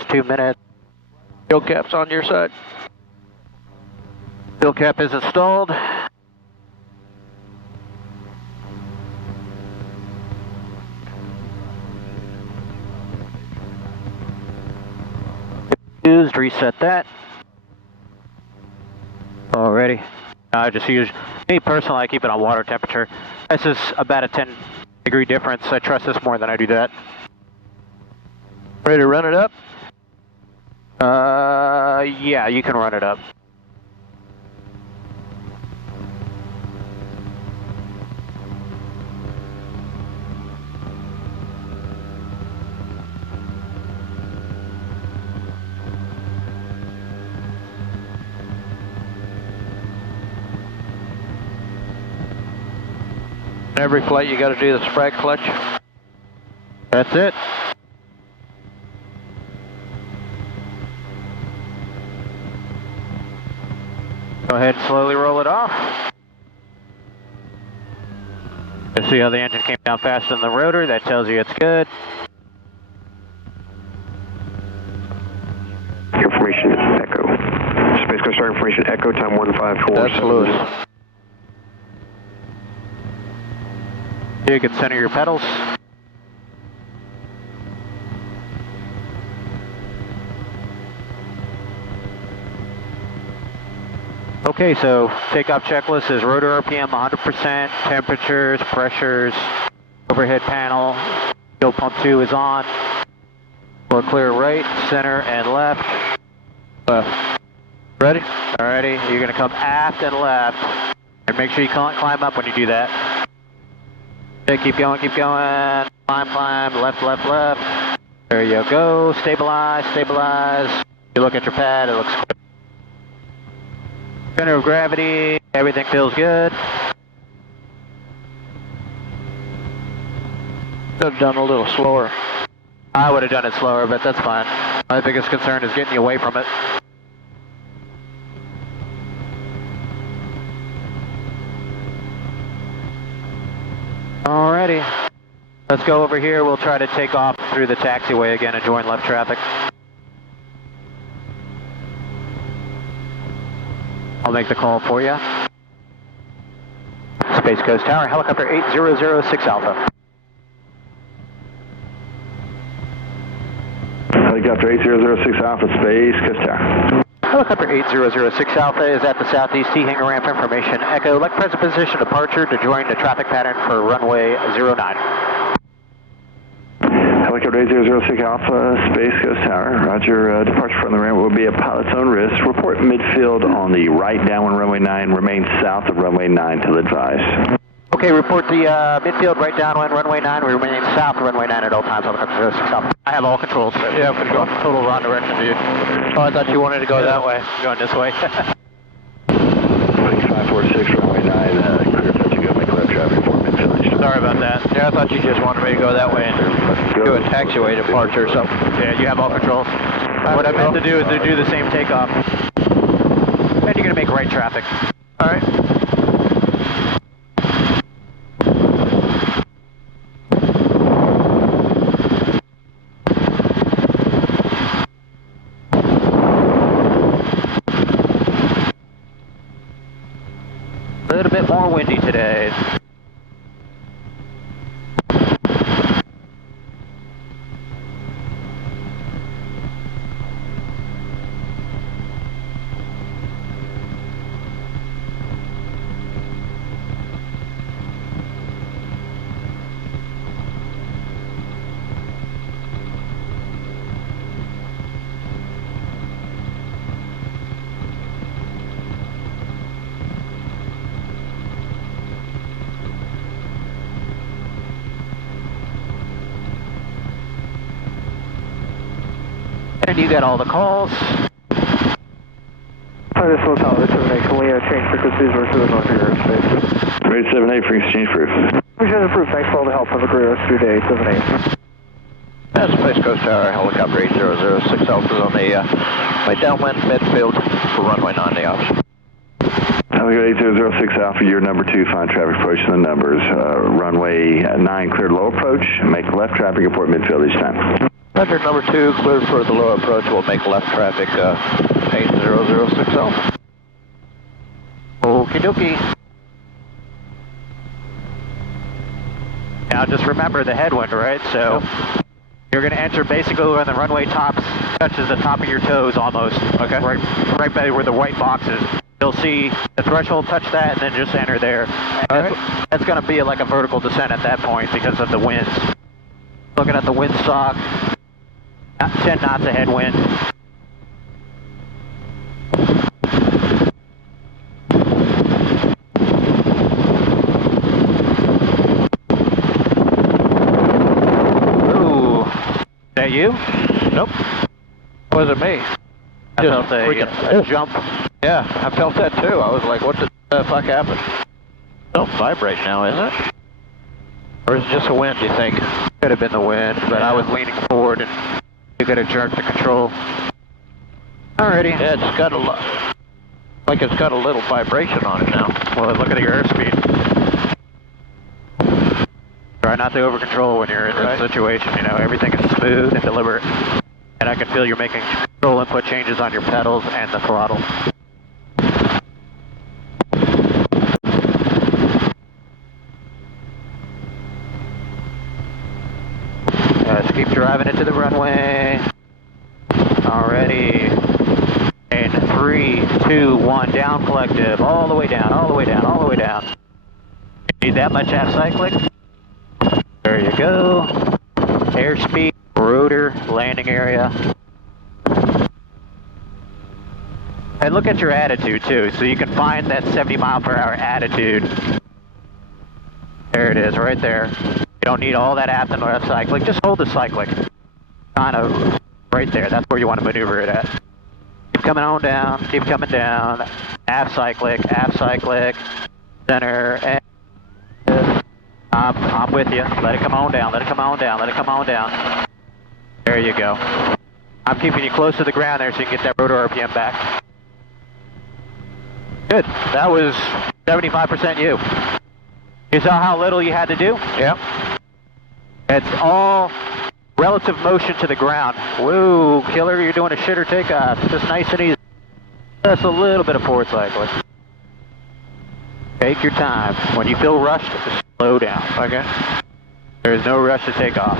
is 2 minutes. Fuel cap's on your side. Fuel cap is installed. Used, reset that. Alrighty. I just use, me personally, I keep it on water temperature. This is about a 10-degree difference. I trust this more than I do that. Ready to run it up? Yeah, you can run it up. Every flight you got to do the sprag clutch. That's it. Go ahead and slowly roll it off. You see how the engine came down faster than the rotor? That tells you it's good. Information Echo. Space Coast Star information Echo, time 154. That's Lewis. You can center your pedals. Okay, so takeoff checklist is rotor RPM 100%, temperatures, pressures, overhead panel, fuel pump 2 is on. We'll clear right, center, and left. Left. Ready? Alrighty, you're gonna come aft and left, and make sure you climb up when you do that. Okay, keep going, climb, left, left, left. There you go, stabilize, stabilize. You look at your pad, it looks good. Center of gravity, everything feels good. Could have done a little slower. I would have done it slower, but that's fine. My biggest concern is getting you away from it. Alrighty, let's go over here. We'll try to take off through the taxiway again and join left traffic. I'll make the call for you. Space Coast Tower, helicopter 8006 Alpha. Helicopter 8006 Alpha, Space Coast Tower. Helicopter 8006 Alpha is at the southeast T hangar ramp. Information Echo, like present position departure to join the traffic pattern for runway 09. Helicopter 8006 Alpha, Space Coast Tower. Roger, departure from the ramp will be at pilot's own risk. Report midfield on the right downwind runway 9. Remain south of runway 9 till advised. Okay, report the midfield right downwind runway 9. We remain south of runway 9 at all times. Helicopter 06 Alpha. I have all controls. Yeah, I'm going to go total wrong direction to you. Oh, I thought you wanted to go that way. Going this way. 546 runway 9, clear to go make left traffic for midfield. Sorry about that. Yeah, I thought you just wanted me to go that way and do a taxiway departure or something. Yeah, you have all controls. What I meant to do is to do the same takeoff. And you're going to make right traffic. All right. A little bit more windy today. And you got all the calls. Hi, this is Hotel 878. Can we change frequencies or to the north of your airspace? 878 for exchange proof. We should improve. Thanks for all the help. Have a great rest of your day. 878. That's Space Coast Tower, helicopter 8006 Alpha on the right downwind midfield for runway 9 the option. Helicopter 8006 Alpha, you're number 2, find traffic approaching the numbers. Runway 9 cleared low approach, make left traffic, report midfield each time. Roger, number 2, clear for the low approach. We'll make left traffic 8006 Alpha. Okie dokie. Now just remember the headwind, right? So you're going to enter basically when the runway tops touches the top of your toes almost. Okay. Right by where the white box is. You'll see the threshold touch that and then just enter there. That's going to be like a vertical descent at that point because of the winds. Looking at the windsock, 10 knots of headwind. Ooh, is that you? Nope. Wasn't me. I felt a jump. Yeah, I felt that too. I was like, what the fuck happened? Don't vibrate now, is it? Or is it just a wind, do you think? Could have been the wind, but I was leaning forward and you got to jerk the control. Alrighty. Yeah, it's got like it's got a little vibration on it now. Well, look at your airspeed. Try not to over control when you're in this situation, you know, everything is smooth and deliberate. And I can feel you're making control input changes on your pedals and the throttle. Just keep driving into the runway. Alrighty. And 3, 2, 1, down collective, all the way down, all the way down, all the way down. Need that much half cyclic? There you go. Airspeed, rotor, landing area. And look at your attitude too, so you can find that 70 mile per hour attitude. There it is, right there. You don't need all that aft and left cyclic, just hold the cyclic. Kind of right there, that's where you want to maneuver it at. Keep coming on down, keep coming down. Aft cyclic, center, and I'm with you. Let it come on down, let it come on down, let it come on down. There you go. I'm keeping you close to the ground there so you can get that rotor RPM back. Good. That was 75% you. You saw how little you had to do? Yeah. It's all relative motion to the ground. Whoa, killer, you're doing a shitter takeoff. Just nice and easy. Just a little bit of forward cycling. Take your time. When you feel rushed, just slow down. Okay. There's no rush to take off.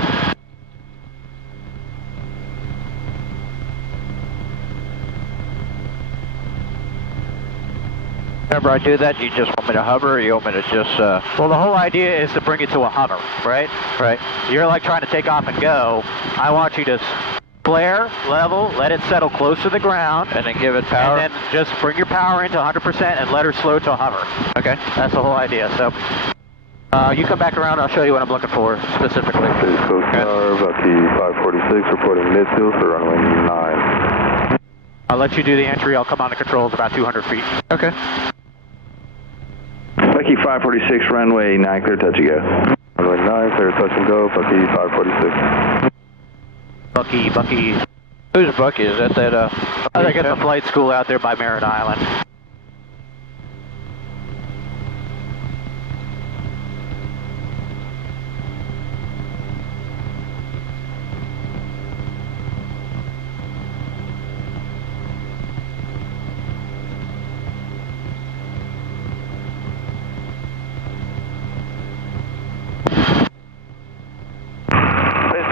Whenever I do that, you just want me to hover, or you want me to just, Well, the whole idea is to bring it to a hover, right? Right. You're like trying to take off and go. I want you to flare, level, let it settle close to the ground. And then give it power? And then just bring your power into 100% and let her slow to a hover. Okay. That's the whole idea. So, you come back around, I'll show you what I'm looking for specifically. Space Coast Tower, Bucky 546, reporting midfield for runway 9. I'll let you do the entry. I'll come on the controls about 200 feet. Okay. Bucky 546, runway 9, clear touch and go. Runway 9, clear touch and go, Bucky 546. Bucky. Who's Bucky? Is that I think it's a flight school out there by Merritt Island.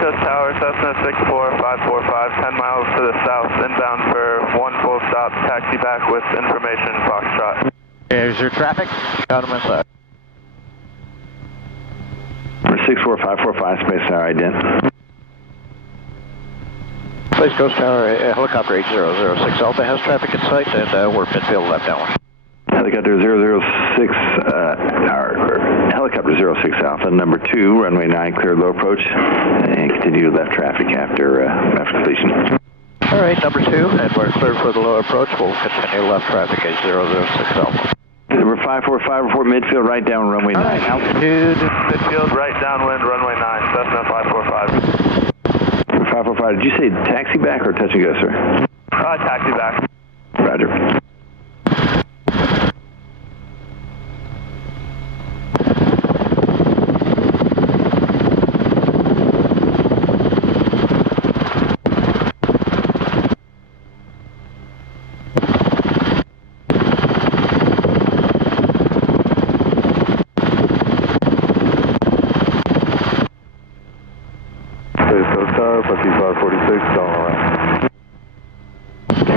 Tower, Cessna 64545, 10 miles to the south, inbound for one full stop, taxi back with information, Foxtrot. There's your traffic. Got him inside. For 64545, Space Tower, ident. Space Coast Tower, helicopter 8006 Alpha has traffic in sight, and we're midfield left downwind. Helicopter 006, helicopter 06 Alpha, number 2, runway 9, clear low approach, and continue left traffic after completion. All right, number 2, and we're clear for the low approach. We'll continue left traffic 8006 Alpha. Number 545, report midfield, right down runway 9. Alright, altitude. Midfield, right downwind, runway 9, Cessna 545. 545, did you say taxi back or touch and go, sir? Taxi back. Roger. 546 on the line.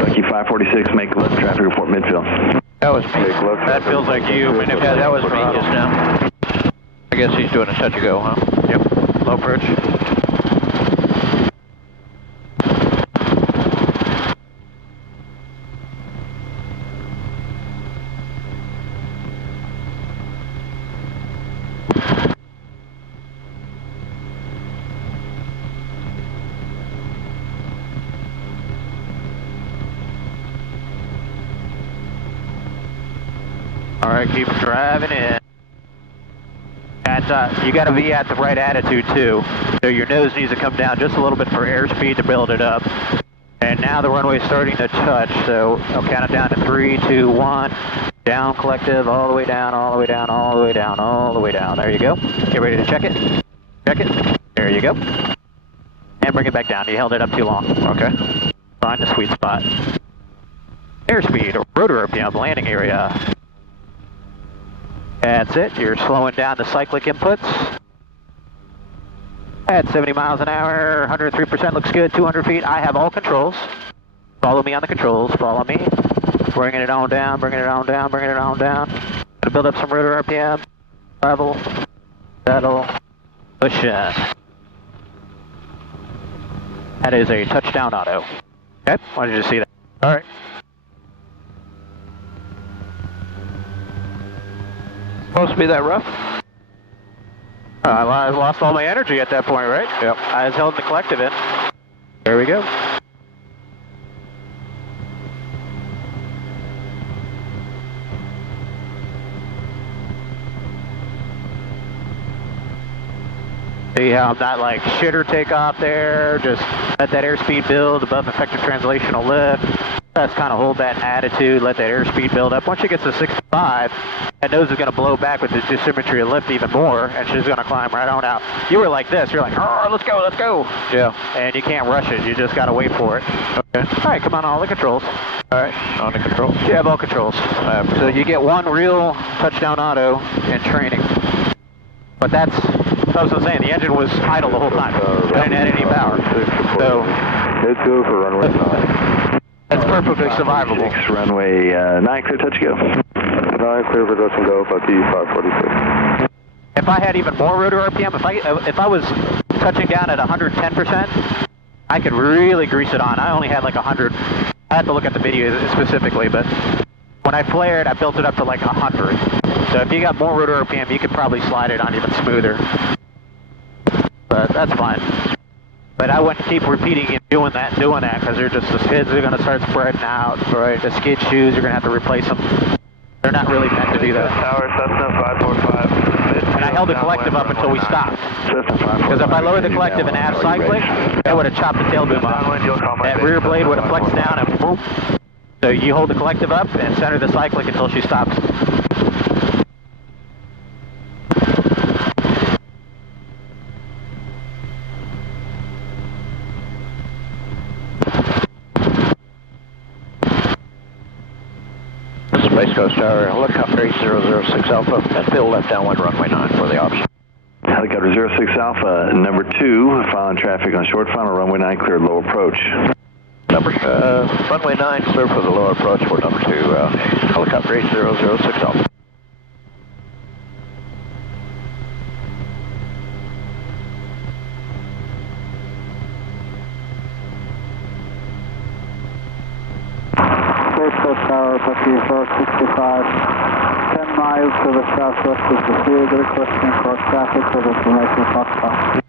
Bucky 546, make left traffic report midfield. That was me. Make left That traffic feels like you. report Yeah, that was me just now. I guess he's doing a touch and go, huh? Yep, low approach. All right, keep driving in. You got to be at the right attitude too. So your nose needs to come down just a little bit for airspeed to build it up. And now the runway's starting to touch. So I'll count it down to 3, 2, 1. Down, collective, all the way down, all the way down, all the way down, all the way down. There you go. Get ready to check it. Check it. There you go. And bring it back down. You held it up too long. Okay. Find the sweet spot. Airspeed, rotor RPM, landing area. That's it. You're slowing down the cyclic inputs. At 70 miles an hour, 103% looks good, 200 feet. I have all controls. Follow me on the controls. Follow me. Bringing it on down, bringing it on down, bringing it on down. Gonna build up some rotor RPM. Level. Settle. Push in. That is a touchdown auto. Okay, wanted you to see that. All right. Supposed to be that rough? I lost all my energy at that point, right? Yep. I was holding the collective in. There we go. See how I'm not like shitter takeoff there, just let that airspeed build above effective translational lift. Just kind of hold that attitude, let that airspeed build up. Once she gets to 65, that nose is going to blow back with the dissymmetry of lift even more, and she's going to climb right on out. You were like this, you're like, oh, let's go, let's go. Yeah. And you can't rush it, you just got to wait for it. Okay. All right, come on, all the controls. All right, on the controls. You have all controls. So you get one real touchdown auto in training. But that's, I was saying, the engine was idle the whole time. It didn't add any power. So, midfield for runway 9. that's perfectly survivable. 6, runway 9, clear touch go. 9, clear for touch and go, Bucky 546. If I had even more rotor RPM, if I was touching down at 110%, I could really grease it on. I only had like 100. I have to look at the video specifically, but when I flared, I built it up to like 100. So if you got more rotor RPM, you could probably slide it on even smoother. But that's fine. But I wouldn't keep repeating and doing that, because they're just, the skids are going to start spreading out, right? The skid shoes, you're going to have to replace them. They're not really meant to do that. Tower, Cessna 545. And I held the collective up until we stopped. Because if I lowered the collective and add cyclic, that would have chopped the tail boom off. That rear blade would have flexed down and boom. So you hold the collective up and center the cyclic until she stops. Space Coast Tower, helicopter 8006 Alpha, and Bill left downwind runway 9 for the option. Helicopter 06 Alpha, number 2, following traffic on short final, runway 9, cleared low approach. Runway 9, clear for the low approach for number 2, helicopter 8006 Alpha. Tower, Bucky 465, 10 miles to the southwest of the field, requesting cross traffic for the information Foxtrot.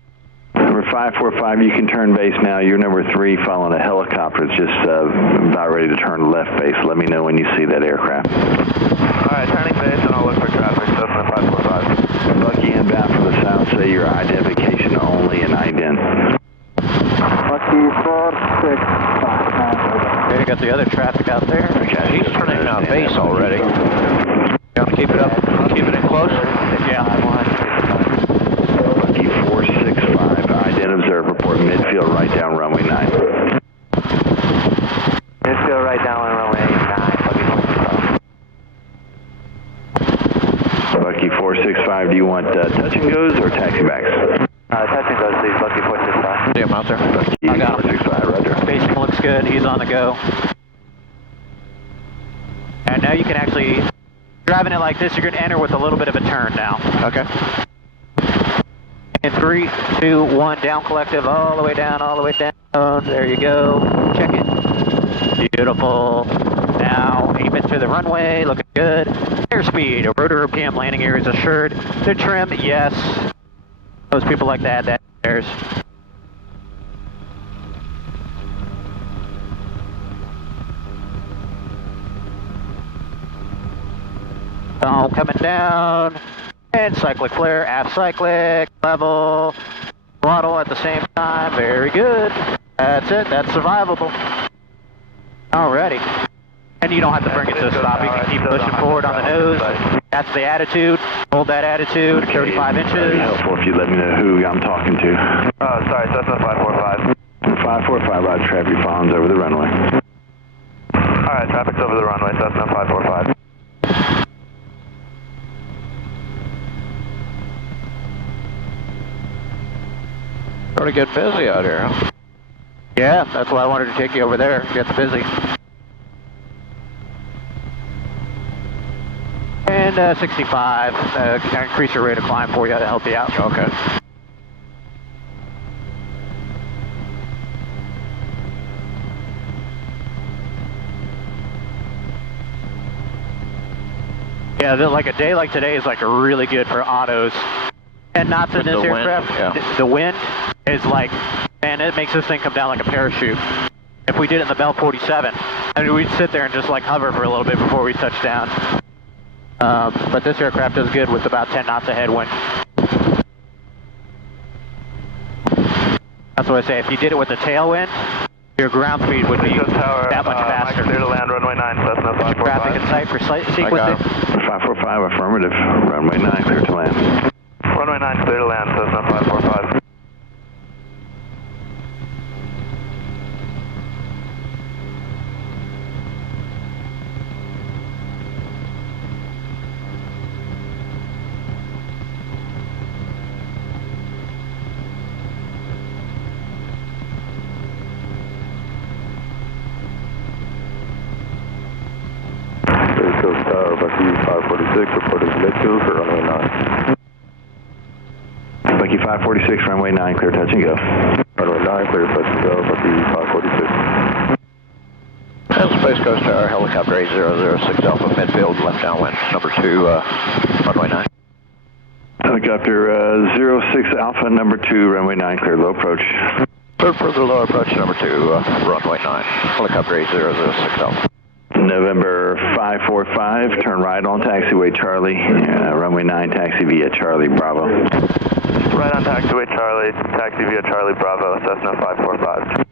Number 545, you can turn base now. You're number 3, following a helicopter. It's just about ready to turn left base. Let me know when you see that aircraft. Alright, turning base and I'll look for traffic, Cessna 545. Bucky inbound from the south, say your identification only and ident. Bucky 465. Okay, got the other traffic out there. Okay, he's turning base already. You want to keep it up, keep it in close? Yeah. Bucky 465, ident observe, report midfield right down runway 9. Midfield right down on runway 9, Bucky 465, do you want touch and goes or taxi backs? touch and goes, please, Bucky 465. See him out there. I got him. 465, roger. Spacing looks good. He's on the go. And now you can actually, driving it like this, you're going to enter with a little bit of a turn now. Okay. And 3, 2, 1, down collective, all the way down, all the way down. There you go. Check it. Beautiful. Now aim it to the runway. Looking good. Airspeed. A rotor RPM landing area is assured. The trim, yes. Most people like to add that. There's. All coming down. And cyclic flare, aft cyclic, level, throttle at the same time. Very good. That's it. That's survivable. Alrighty. And you don't have to bring it to a stop. You can keep pushing forward on the nose. That's the attitude. Hold that attitude. 35 inches. It'd be helpful if you let me know who I'm talking to. Sorry, Cessna 545. 545, roger, traffic phones over the runway. Alright, traffic's over the runway, Cessna 545. Starting to get busy out here, huh? Yeah, that's why I wanted to take you over there. Get busy. And 65. Can increase your rate of climb for you to help you out. Okay. Yeah, like a day like today is like really good for autos. And knots in this the aircraft. Wind, yeah. The wind is like, man, it makes this thing come down like a parachute. If we did it in the Bell 47, I mean, we'd sit there and just like hover for a little bit before we touch down. But this aircraft is good with about 10 knots of headwind. That's what I say. If you did it with a tailwind, your ground speed would be that much faster. Clear to land, runway 9, Cessna 545. Traffic in sight for sequencing. 545, affirmative. Runway 9, clear to land. Runway 9, clear to land, Cessna 545. Space Coast Tower, Bucky 546, reporting midfield for runway 9. Bucky 546, runway 9, clear touch and go. Runway 9, clear touch and go, Bucky 546. And Space Coast Tower, helicopter 8006 Alpha, midfield, left downwind, number 2, runway 9. Helicopter 06 Alpha, number 2, runway 9, clear low approach. Further low approach, number 2, runway 9, helicopter 8006 Alpha. November 545, turn right on taxiway Charlie, runway 9, taxi via Charlie Bravo. Right on taxiway Charlie, taxi via Charlie Bravo, Cessna 545.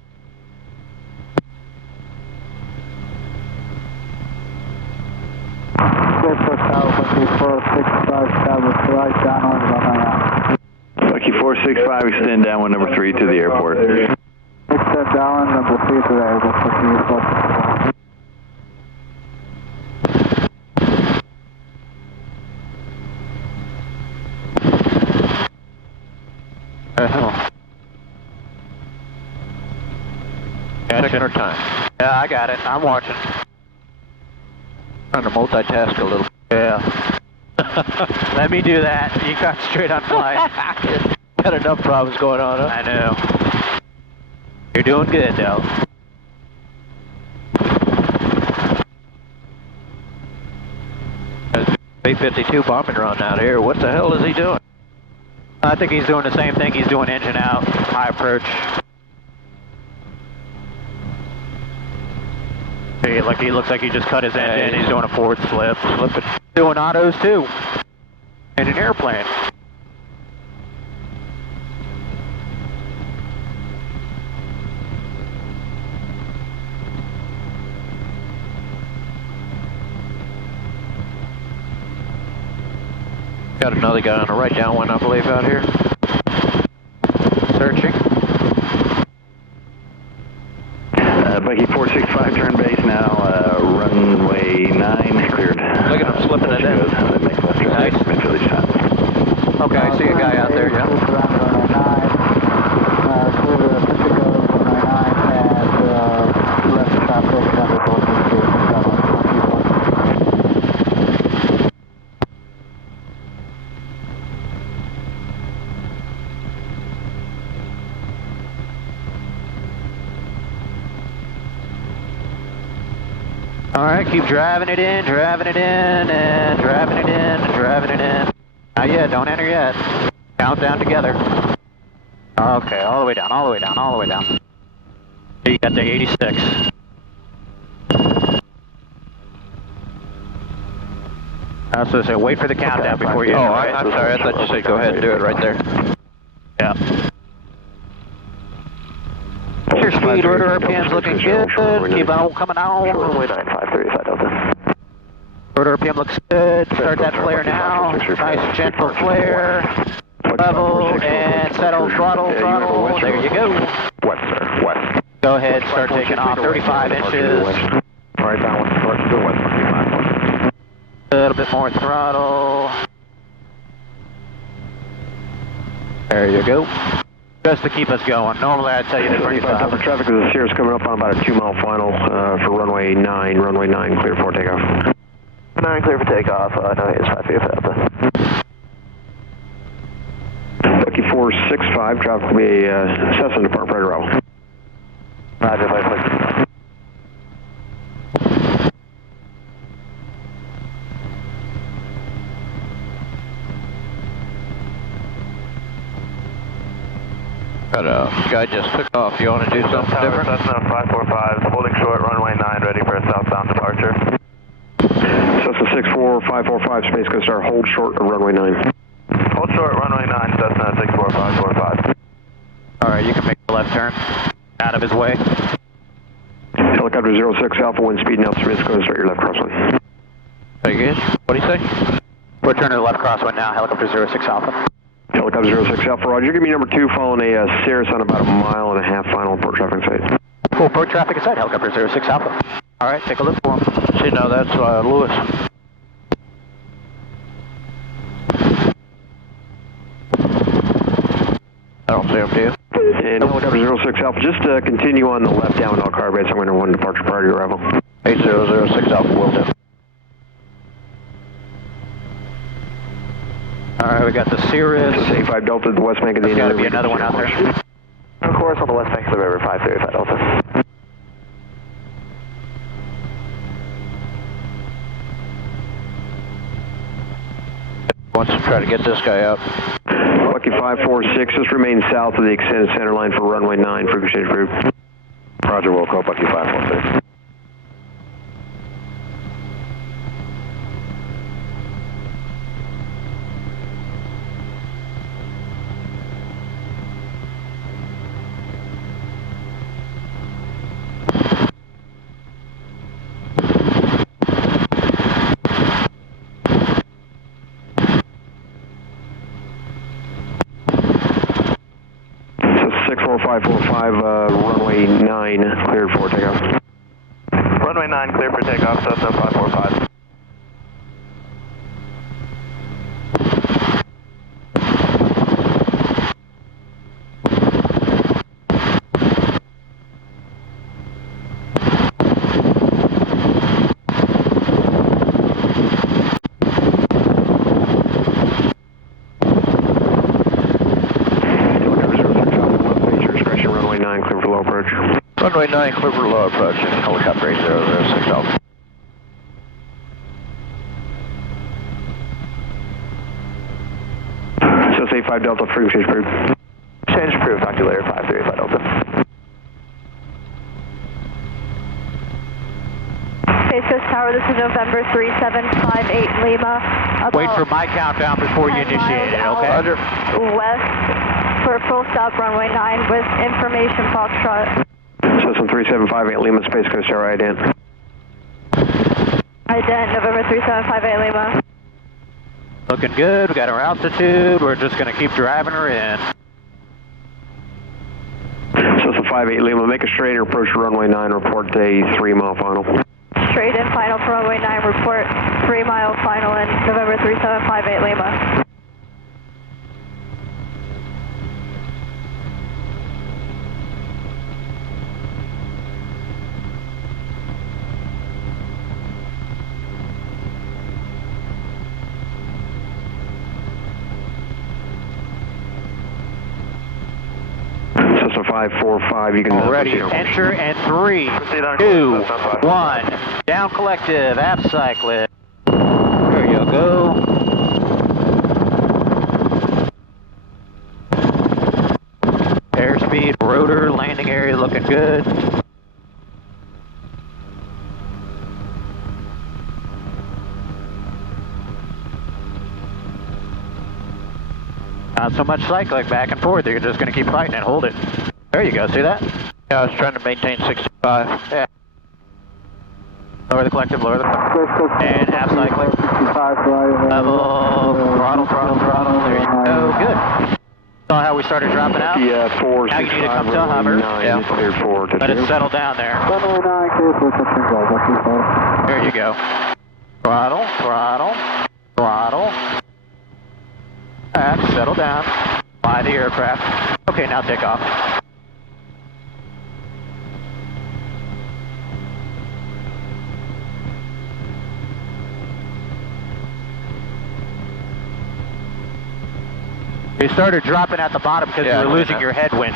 Bucky 465, extend downwind number 3 to the airport. Extend downwind number 3 to the airport. Taking our time. Yeah, I got it. I'm watching. Trying to multitask a little. Yeah. Let me do that. You concentrate on flying. Got enough problems going on, huh? I know. You're doing good, though. There's B-52 bombing run out here. What the hell is he doing? I think he's doing the same thing. He's doing engine out, high approach. See, like he looks like he just cut his engine. He's doing a forward slip. Slipping. Doing autos too. In an airplane. Got another guy on the right downwind, I believe, out here. Searching. Bucky 465, turn base now, runway 9, cleared. Look at him slipping it in. That makes nice. Midfield each time. Okay, I see a guy out there, yeah. Runway 9, clear to All right, keep driving it in, and driving it in, and driving it in. Not yet, don't enter yet. Count down together. Okay, all the way down, all the way down, all the way down. You got the 86. So say wait for the countdown before you. Oh, I'm sorry. I thought you said go ahead and do it right there. Yeah. Your speed, rotor RPM's looking good. Keep on coming on. Runway 9535 Delta. Rotor RPM looks good. Start that flare now. Nice gentle flare. Level and settle. Throttle. There you go. West, sir. West. Go ahead, start taking off. 35 inches. All right, down west. Go west. A little bit more throttle. There you go. Just to keep us going. Normally I'd tell you to 35. For traffic, the Sierra's coming up on about a 2-mile final for runway 9. Runway 9, clear for takeoff. 9 clear for takeoff. No, it's 535 Delta. Lucky 465, traffic will be Cessna Department, right around. Roger, 565. Got a guy just took off. You want to do something different? Cessna 545, holding short, runway 9, ready for a southbound departure. Cessna 64545, Space Coast Star, hold short of runway 9. Hold short, runway 9, Cessna 64545. All right, you can make the left turn. Out of his way. Helicopter 06 Alpha, wind speed now, Space Coast Star, your left crosswind. Very good. What do you say? We're turning to the left crosswind now, helicopter 06 Alpha. Helicopter 06 Alpha, Roger. Give me number 2 following a Cirrus on about a 1.5 mile final port traffic site. Full port traffic inside, helicopter 06 Alpha. All right, take a look for him. See, now that's Lewis. I don't see him, do you? And helicopter 06 Alpha, just continue on the left down all car base. I'm going to 1 departure prior to your arrival. 8006 Alpha, will do. All right, we got the Cirrus. A5 Delta, the west bank of the There's got to be another one out there. Of course, on the west bank of the river, 535 Delta. Wants to try to get this guy out. Lucky 546, just remain south of the extended center line for runway 9, frequency change group. Roger, will call Lucky 546. So 64545, runway 9, cleared for takeoff. Runway 9, clear for takeoff, Cessna 545. Runway 9, clear for low approach. Runway 9, clear for low approach. Helicopter 8006 Alpha. So say 5 Delta, frequency change group. Change approved, Oculator 535 Delta. Space Coast Tower, this is November 3758 Lima. Wait for my countdown before you initiate it, okay? Roger. West for full stop runway 9 with information Foxtrot. Cessna 3758 Lima, Space Coast Tower, ident. Ident, November 3758 Lima. Looking good. We got our altitude. We're just going to keep driving her in. Cessna 58 Lima, make a straight and approach runway 9, report a 3-mile final. Straight in final for runway 9, report 3-mile final in November 3758 Lima. Cessna 545. You can ready. Enter and 3, 2, 1. Down collective, aft cyclist. There you go. Airspeed, rotor, landing area looking good. Not so much cycling back and forth, you're just going to keep fighting it, hold it. There you go, see that? Yeah, I was trying to maintain 65. Yeah. Lower the collective, lower the and aft cycling. Level, throttle, there you go, good. Saw how we started dropping out? Yeah, 4, now 6, you need to 5, come to a hover. Yeah. Clear 4 to Let it settle down there. There you go. Throttle, settle down. Fly the aircraft. Okay, now take off. You started dropping at the bottom because you were losing your headwind.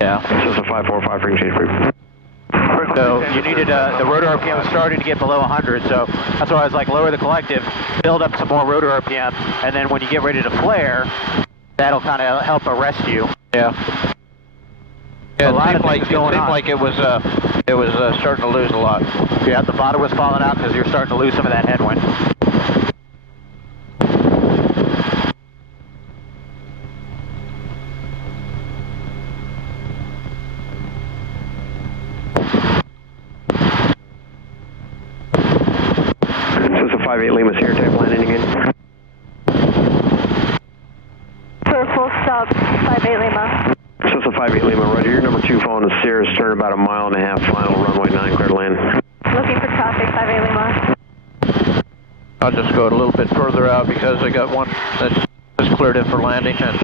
Yeah. This is a 545 ring change for So you needed, the rotor RPM was starting to get below 100, so that's why I was like, lower the collective, build up some more rotor RPM, and then when you get ready to flare, that'll kind of help arrest you. Yeah. Yeah, A lot of it seemed like it was starting to lose a lot. Yeah, the bottom was falling out because you're starting to lose some of that headwind. This is a 58 Lima Sierra type landing again. For full stop, 58 Lima. This is a 58 Lima, roger. Your number 2 following the Sierra, stern about 1.5 miles, final runway 9, clear to land. Looking for traffic, 58 Lima. I'll just go a little bit further out because I got one that's just cleared in for landing. And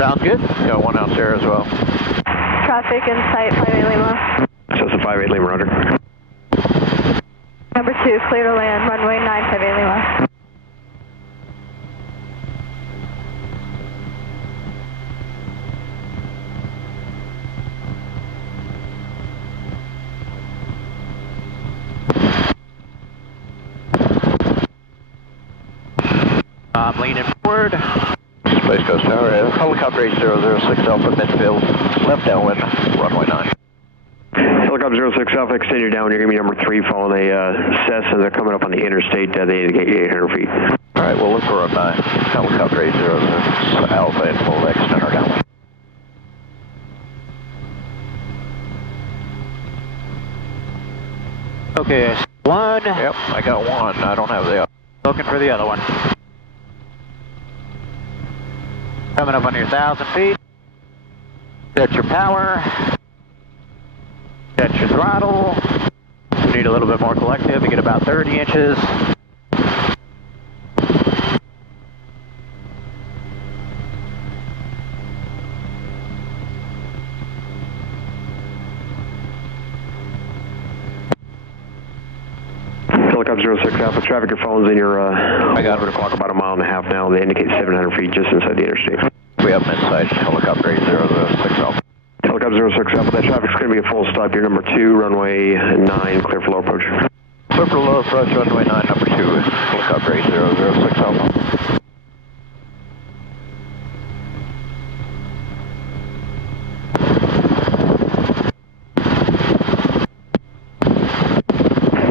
sounds good. Got one out there as well. Traffic in sight, 58 Lima. This is a 58 Lima, roger. Number 2, clear to land, runway 9, 58 Lima. I'm leaning forward. Space Coast Tower, helicopter 8006 Alpha midfield, left downwind, runway 9. Helicopter 06 Alpha, extend your downwind. You're going to be number 3 following a Cessna. They're coming up on the interstate. They indicate you 800 feet. All right, we'll look for a helicopter 8006 Alpha and full extend our downwind. Okay, one. Yep, I got one. I don't have the other. Looking for the other one. Coming up on your 1,000 feet. Set your power. Set your throttle. You need a little bit more collective. You get about 30 inches. Helicopter 06 Alpha, traffic, your phone's in your, I got it o'clock, about 1.5 miles now. They indicate 700 feet just inside the interstate. We have inside helicopter 8006 Alpha. Helicopter 06 Alpha, that traffic's going to be a full stop. You're number 2, runway 9, clear for low approach. Clear for low approach, runway 9, number 2, helicopter 8006 Alpha.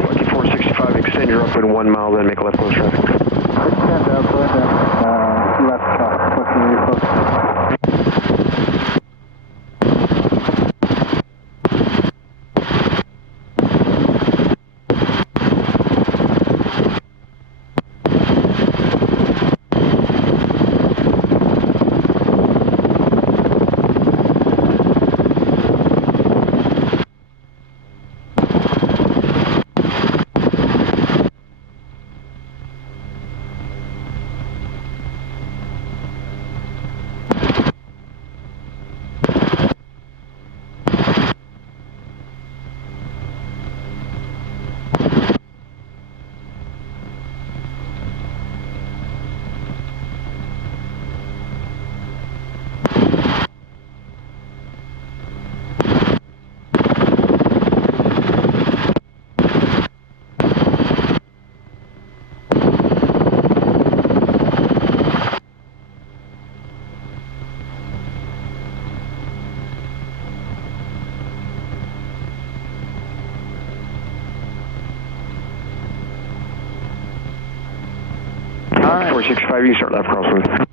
Lucky 465, extend your upwind 1 mile, then make a left close traffic. Extend upwind and left traffic, looking to refocus. 465, you can start left crosswind.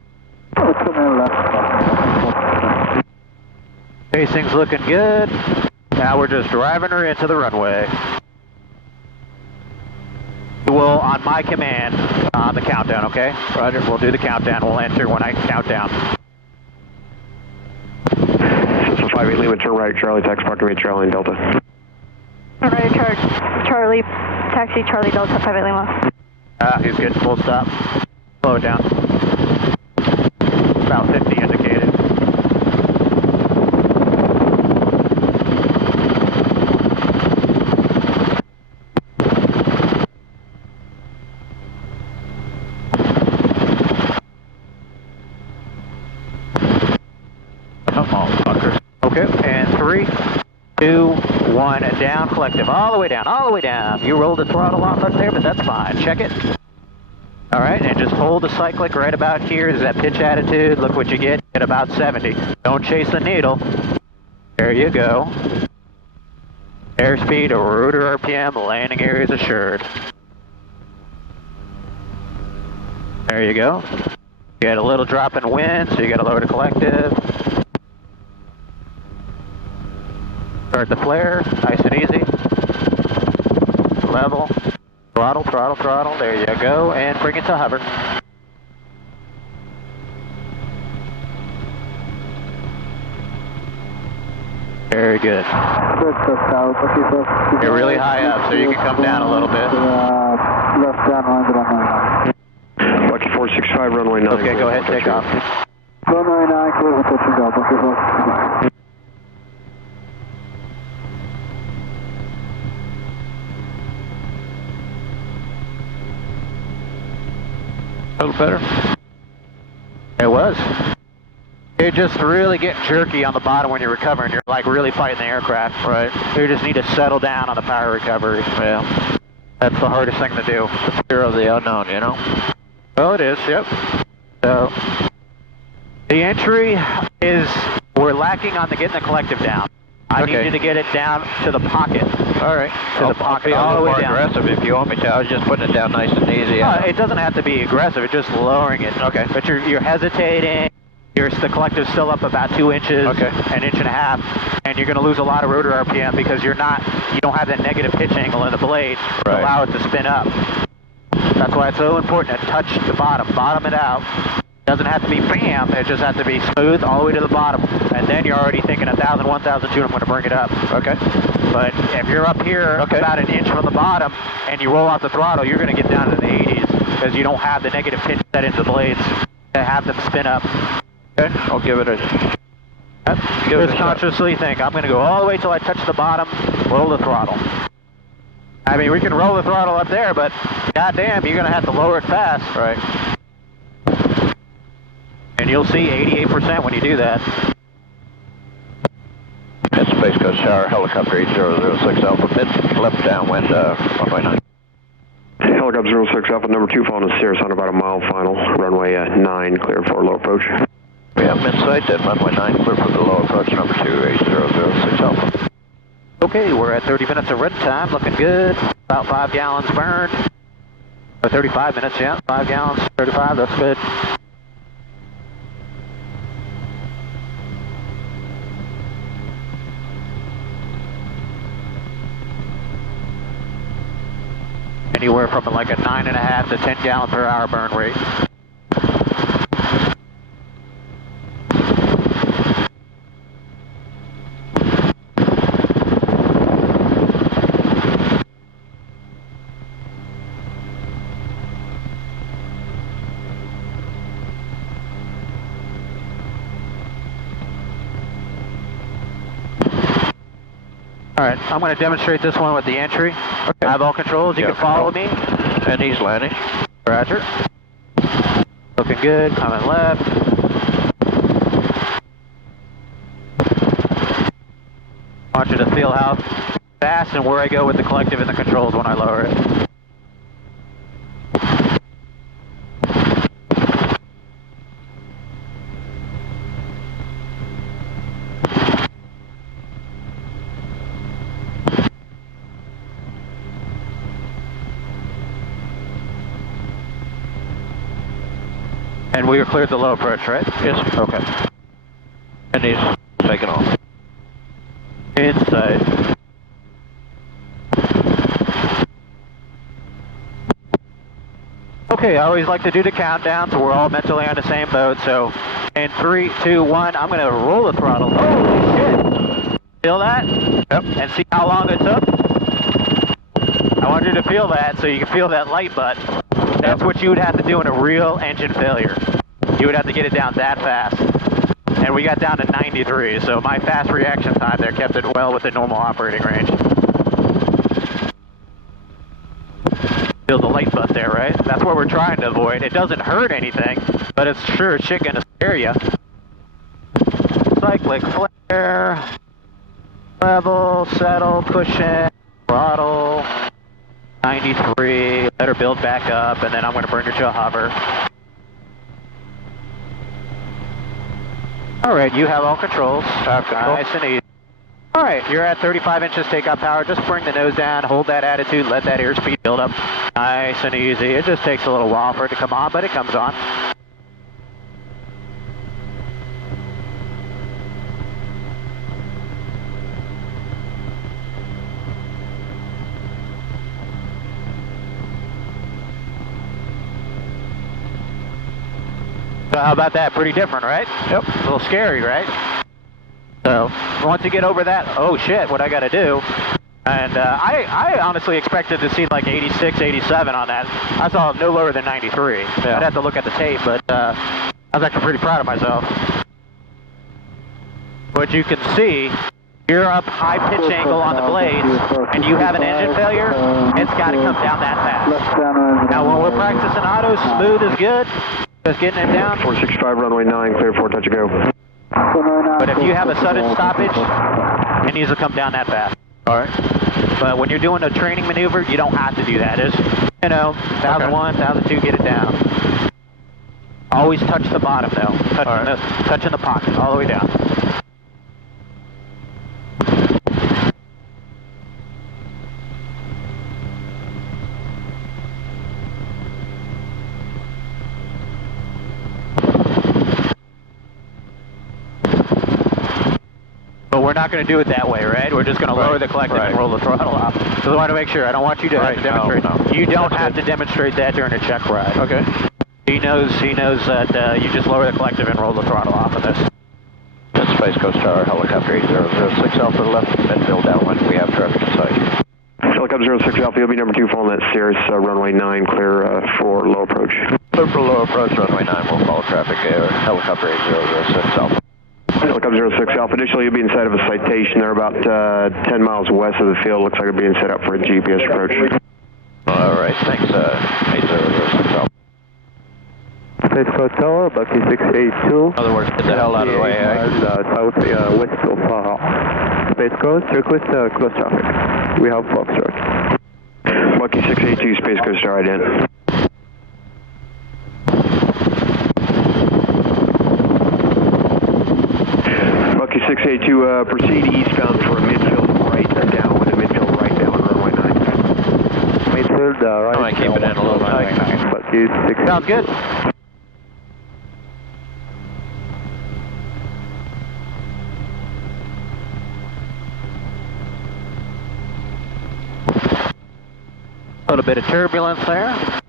Pacing's looking good. Now we're just driving her into the runway. We'll, on my command, on the countdown, okay? Roger, we'll do the countdown. We'll enter when I count down. System 58 Lima, turn right, Charlie, taxi, Parkway, Charlie, and Delta. Turn right, Charlie, taxi, Charlie, Delta, 58 Lima. He's good, full stop. Slow it down. About 50 indicated. Come on, fuckers. Okay, and 3, 2, 1, down, collective, all the way down, all the way down. You rolled the throttle off up there, but that's fine. Check it. All right, and just hold the cyclic right about here. Is that pitch attitude? Look what you get at about 70. Don't chase the needle. There you go. Airspeed, rotor RPM, landing area is assured. There you go. You had a little drop in wind, so you got to lower the collective. Start the flare, nice and easy. Level. Throttle, throttle, throttle, there you go, and bring it to hover. Very good. You're really high up, so you can come down a little bit. Left downwind, runway 9. Lucky 465, runway 9. Okay, go ahead, take off. Runway 9, clear for touch and go. Bucky 465. A little better? It was. You're just really getting jerky on the bottom when you're recovering. You're like really fighting the aircraft. Right. You just need to settle down on the power recovery. Yeah. That's the hardest thing to do. The fear of the unknown, you know? Well, it is, yep. So, the entry is, we're lacking on getting the collective down. I need you to get it down to the pocket. All right. To the pocket, I'll all the way more down. aggressive if you want me to. I was just putting it down nice and easy. It doesn't have to be aggressive, it's just lowering it. Okay. But you're hesitating. The collective's still up about 2 inches, okay. An inch and a half, and you're going to lose a lot of rotor RPM because you don't have that negative pitch angle in the blade to allow it to spin up. That's why it's so important to touch the bottom it out. It doesn't have to be bam, it just has to be smooth all the way to the bottom, and then you're already thinking 1,000, 1,002, I'm going to bring it up. Okay. But if you're up here about an inch from the bottom and you roll out the throttle, you're going to get down to the 80s because you don't have the negative pitch set into the blades to have them spin up. Okay, I'll give it a... Just consciously think, I'm going to go all the way till I touch the bottom, roll the throttle. I mean, we can roll the throttle up there, but goddamn, you're going to have to lower it fast. Right. And you'll see 88% when you do that. It's Space Coast Tower, helicopter 8006 Alpha, mid left downwind, runway 9. Helicopter 06 Alpha, number 2, following the Sierra on about a mile final, runway 9, clear for low approach. We have insight at runway 9, clear for the low approach, number 2, 8006 Alpha. Okay, we're at 30 minutes of run time, looking good. About 5 gallons burned. Or 35 minutes, yeah, 5 gallons, 35, that's good. Anywhere from like a 9.5 to 10 gallon per hour burn rate. All right, I'm going to demonstrate this one with the entry. Okay. I have all controls. You can follow me. And he's landing. Roger. Looking good. Coming left. I want you to feel how fast and where I go with the collective and the controls when I lower it. And we cleared the low approach, right? Yes. Okay. And he's taking off. Inside. Okay, I always like to do the countdown so we're all mentally on the same boat. So in 3, 2, 1, I'm going to roll the throttle. Holy shit! Feel that? Yep. And see how long it took? I want you to feel that so you can feel that light butt. That's what you would have to do in a real engine failure. You would have to get it down that fast. And we got down to 93, so my fast reaction time there kept it well within normal operating range. Feel the light butt there, right? That's what we're trying to avoid. It doesn't hurt anything, but it's sure as shit gonna scare you. Cyclic flare, level, settle, push in, throttle, 93, let her build back up, and then I'm gonna bring her to a hover. All right, you have all controls. Nice and easy. All right, you're at 35 inches takeoff power. Just bring the nose down, hold that attitude, let that airspeed build up. Nice and easy. It just takes a little while for it to come on, but it comes on. So how about that? Pretty different, right? Yep. A little scary, right? So once you get over that, oh shit, what I got to do? And I honestly expected to see like 86, 87 on that. I saw no lower than 93. Yeah. I'd have to look at the tape, but I was actually pretty proud of myself. But you can see, you're up high pitch angle on the blades, and you have an engine failure, it's got to come down that fast. Now when we're practicing auto, smooth is good. Just getting it down. 465, runway 9, clear for touch and go. But if you have a sudden stoppage, it needs to come down that fast. All right. But when you're doing a training maneuver, you don't have to do that. It's, you know, 1001, 1002, get it down. Always touch the bottom though. Touching the pocket all the way down. But we're not going to do it that way, right? We're just going to lower the collective and roll the throttle off. So I want to make sure. I don't want you to have to demonstrate. No. You don't have to demonstrate that during a check ride. Okay. He knows that you just lower the collective and roll the throttle off of this. Space Coast Tower, helicopter 8006 Alpha left, midfield downwind. We have traffic inside. Helicopter 06 Alpha, you'll be number 2 following that Cirrus, runway 9, clear for low approach. Clear for low approach, runway 9. We'll follow traffic. Helicopter 8006 Alpha. Helicopter 06 Alpha, initially you'll be inside of a citation. They're about 10 miles west of the field. Looks like they're being set up for a GPS approach. All right, thanks, 8006 Alpha. Space Coast Tower, Bucky 682. In other words, get the hell out of the way, Southwest of Space Coast, request close traffic. We have Foxtrot. Bucky 682, Space Coast Tower, ident. Bucky 682, proceed eastbound for midfield right downwind and midfield right downwind, runway 9. Midfield right. I might keep it in a little tight. Bucky 682. Sounds good. A little bit of turbulence there.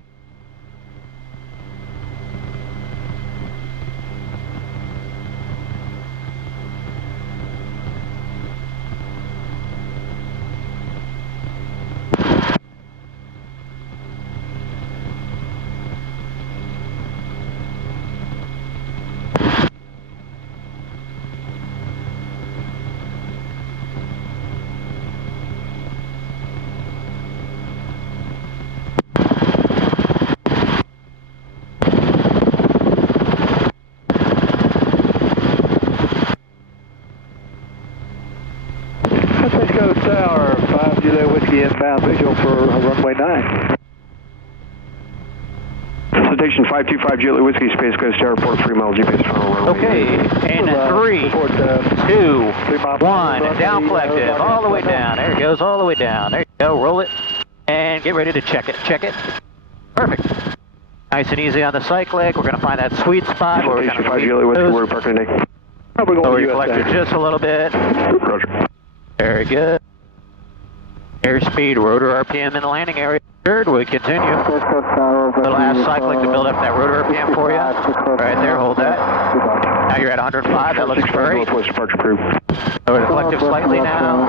Space Coast Tower, 5 Juliet Whiskey inbound visual for runway 9. Citation 525 Juliet Whiskey, Space Coast Tower, report 3 miles GPS final runway. Okay, and 3, 2, 1, down collective, all the way down. There it goes, all the way down. There you go, roll it, and get ready to check it. Check it. Perfect. Nice and easy on the cyclic. We're going to find that sweet spot where we're going to Five Julie, what's the word parking today? lower your collector just a little bit. Roger. Very good. Airspeed, rotor RPM in the landing area. Third, we continue. Little ass cyclic to build up that rotor RPM for you. Right there, hold that. Now you're at 105, that looks great. Lower the collective slightly now.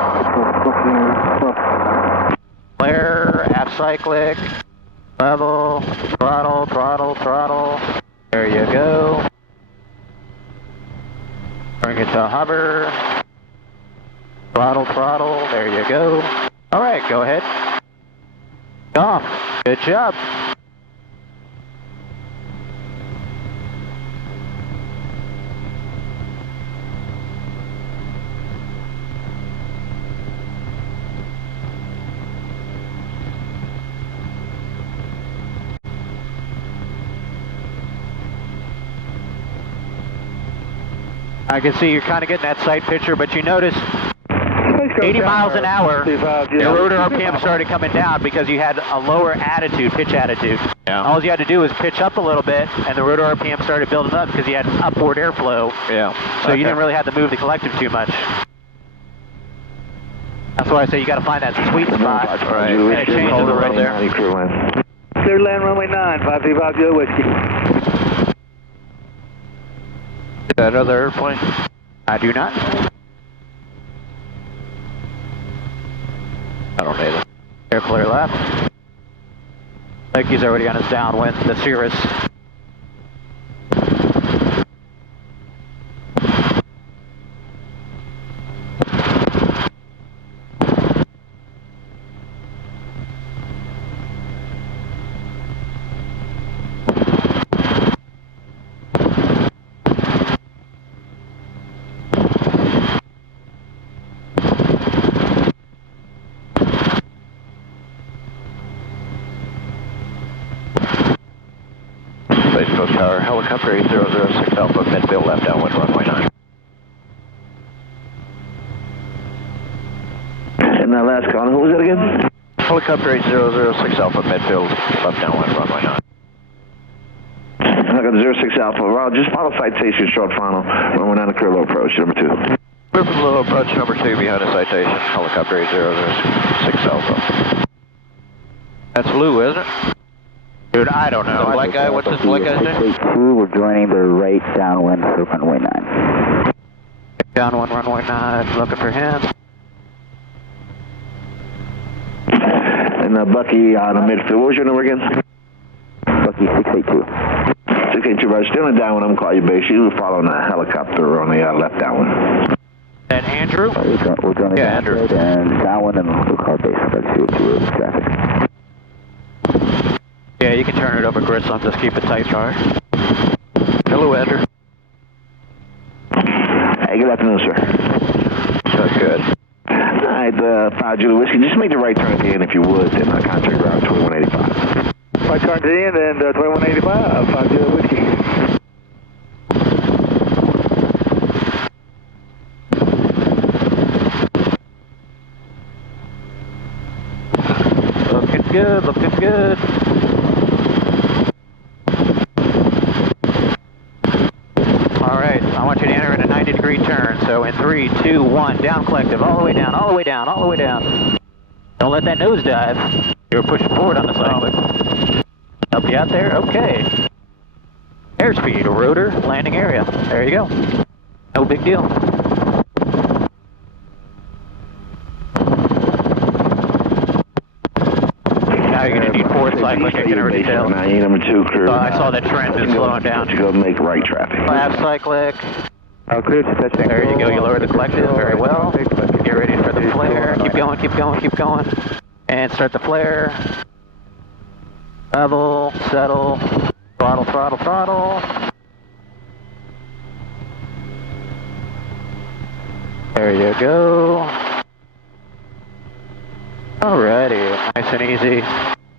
Flare, aft cyclic, level, throttle, throttle, throttle. There you go. Bring it to hover. Throttle, throttle, there you go. All right, go ahead. Off. Good job. I can see you're kind of getting that sight picture, but you notice 80 miles an hour, the rotor RPM started coming down because you had a lower attitude, pitch attitude. Yeah. All you had to do was pitch up a little bit, and the rotor RPM started building up because you had upward airflow. Yeah. So you didn't really have to move the collective too much. That's why I say you got to find that sweet spot. Right. And it changes Hold it right right there. Clear land runway 9, 535 Julie Whiskey. That other airplane? I do not. I don't need it. Air clear left. I think he's already on his downwind, the Cirrus. Space Coast Tower, helicopter 8006 Alpha, midfield left downwind runway 9. And that last call, who was that again? Helicopter 8006 Alpha, midfield left downwind runway 9. I got 06 Alpha. Well, just follow citation, short final. Runway 9, clear low approach, number 2. Clear from low approach number 2 behind a citation, helicopter 8006 Alpha. That's Lou, isn't it? Dude, I don't know. The black guy, what's this black guy's name? 2, we're joining the right downwind for runway 9. Downwind runway 9, looking for him. And Bucky on the midfield. What was your number again? Bucky 682. 682, right. Still in downwind. I'm going to call you base. You following the helicopter on the left downwind. And Andrew? We're joining Yeah, Andrew. and downwind and we'll call base. Let's see what you traffic. Yeah, you can turn it over, Grissom. Just keep it tight, car. Hello, Andrew. Hey, good afternoon, sir. That's good. All right, 5 Julie Whiskey. Just make the right turn at the end if you would, and contract route 2185. Right turn to the end and 2185, 5 Julie Whiskey. Looking good, looking good. All right, I want you to enter in a 90-degree turn. So in 3, 2, 1, down collective, all the way down, all the way down, all the way down. Don't let that nose dive. You're pushing forward on the cyclic. Help you out there? Okay. Airspeed, rotor, landing area. There you go. No big deal. Now you're going to need forward cyclic, I can already tell. Number 2, crew. I saw that trend is slowing down. You go make right traffic. Left cyclic. Clear to touchdown. There you go, you lower the collective very well. Get ready for the flare. Keep going, keep going, keep going. And start the flare. Level, settle, throttle, throttle, throttle. There you go. Alrighty, nice and easy.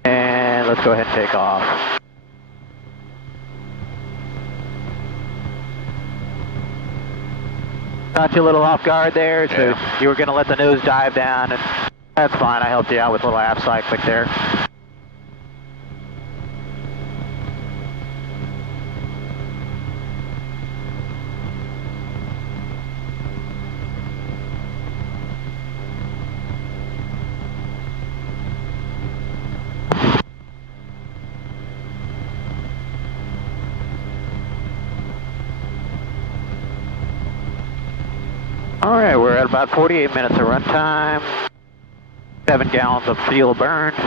And let's go ahead and take off. Got you a little off guard there, so you were going to let the nose dive down, and that's fine. I helped you out with a little aft cyclic there. Alright, we're at about 48 minutes of run time. 7 gallons of fuel burned.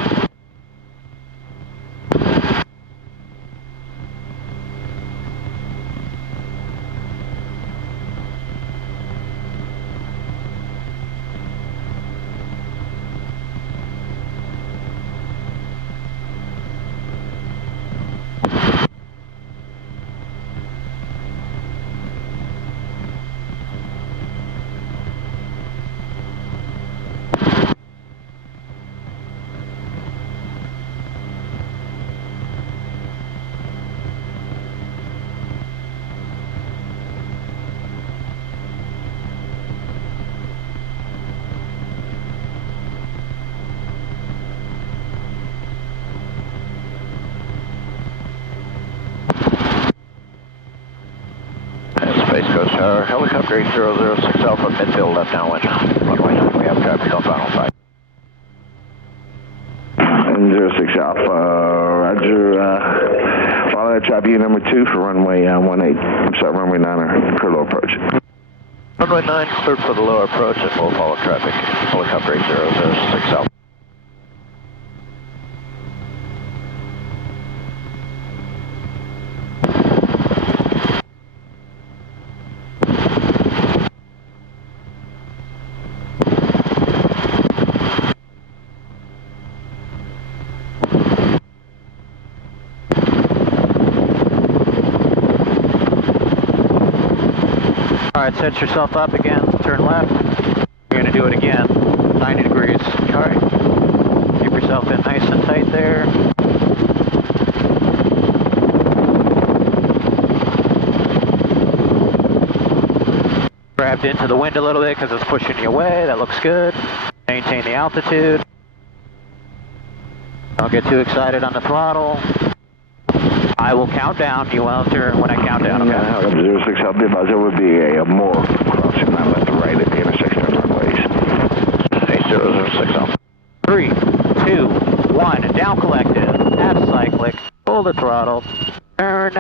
Space Coast Tower, helicopter 806 Alpha, midfield left downwind, runway 9, we have traffic on final side. 06 Alpha, roger, follow that traffic unit number 2 for runway 18, I'm sorry, runway 9, clear low approach. Runway 9, cleared for the low approach, and we'll follow traffic, helicopter 806 Alpha. Alright, set yourself up again, turn left. You're going to do it again, 90 degrees. Alright, keep yourself in nice and tight there. Grabbed into the wind a little bit because it's pushing you away, that looks good. Maintain the altitude. Don't get too excited on the throttle. I will count down. You will enter when I count down. Okay. Yeah, 06 Alpha, there would be a more crossing line left to right at the intersection of runways. 8006 Alpha. 3, 2, 1, down collective, half cyclic, pull the throttle, turn,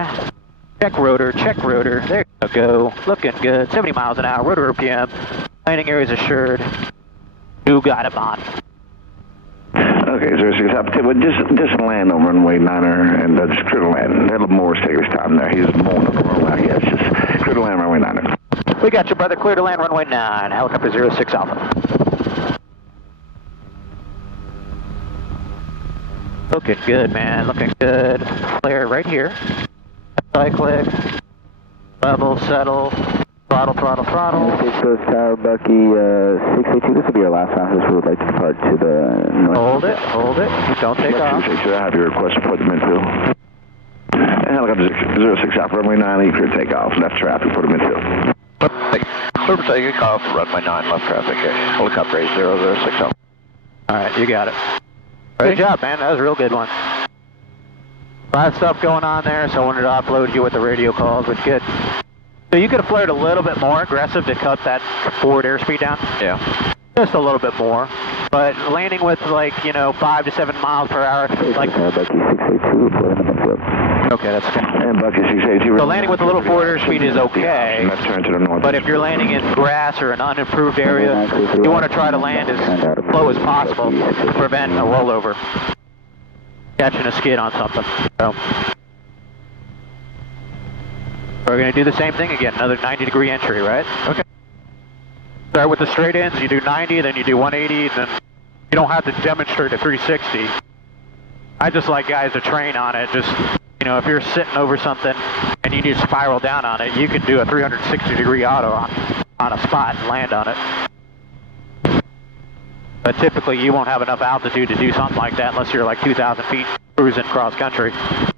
check rotor, there you go, looking good, 70 miles an hour, rotor RPM, landing area is assured, you got a bond. Okay, 06 Alpha, well, just land on runway 9 and just clear to land. That'll more take his time there. He's blowing up the runway. Yes, just clear to land runway 9. We got you, brother. Clear to land runway 9, helicopter 06 Alpha. Looking good, man. Looking good. Flare right here. Cyclic. Level, settle. Throttle. Space Coast Tower, Bucky 682. This will be our last office. We would like to depart to the north. Hold it. Don't take off. I have your request to put them midfield. Helicopter 06 Alpha, runway 9, you clear takeoff. Left traffic, put them midfield. Clear for takeoff, runway 9, left traffic, helicopter 8006 Alpha. Alright, you got it. Good job, man. That was a real good one. A lot of stuff going on there, so I wanted to offload you with the radio calls, but good. So you could have flared a little bit more aggressive to cut that forward airspeed down? Yeah. Just a little bit more. But landing with 5 to 7 miles per hour, like... Bucky 682, put in the midfield. Okay, that's okay. And Bucky 682. So landing with a little forward airspeed is okay. Let's turn to the north. But if you're landing in grass or an unimproved area, you want to try to land as slow as possible to prevent a rollover. Catching a skid on something. So we're going to do the same thing again, another 90-degree entry, right? Okay. Start with the straight ends, you do 90, then you do 180, then you don't have to demonstrate a 360. I just like guys to train on it. Just, if you're sitting over something and you need to spiral down on it, you can do a 360-degree auto on a spot and land on it. But typically you won't have enough altitude to do something like that unless you're like 2,000 feet cruising cross country.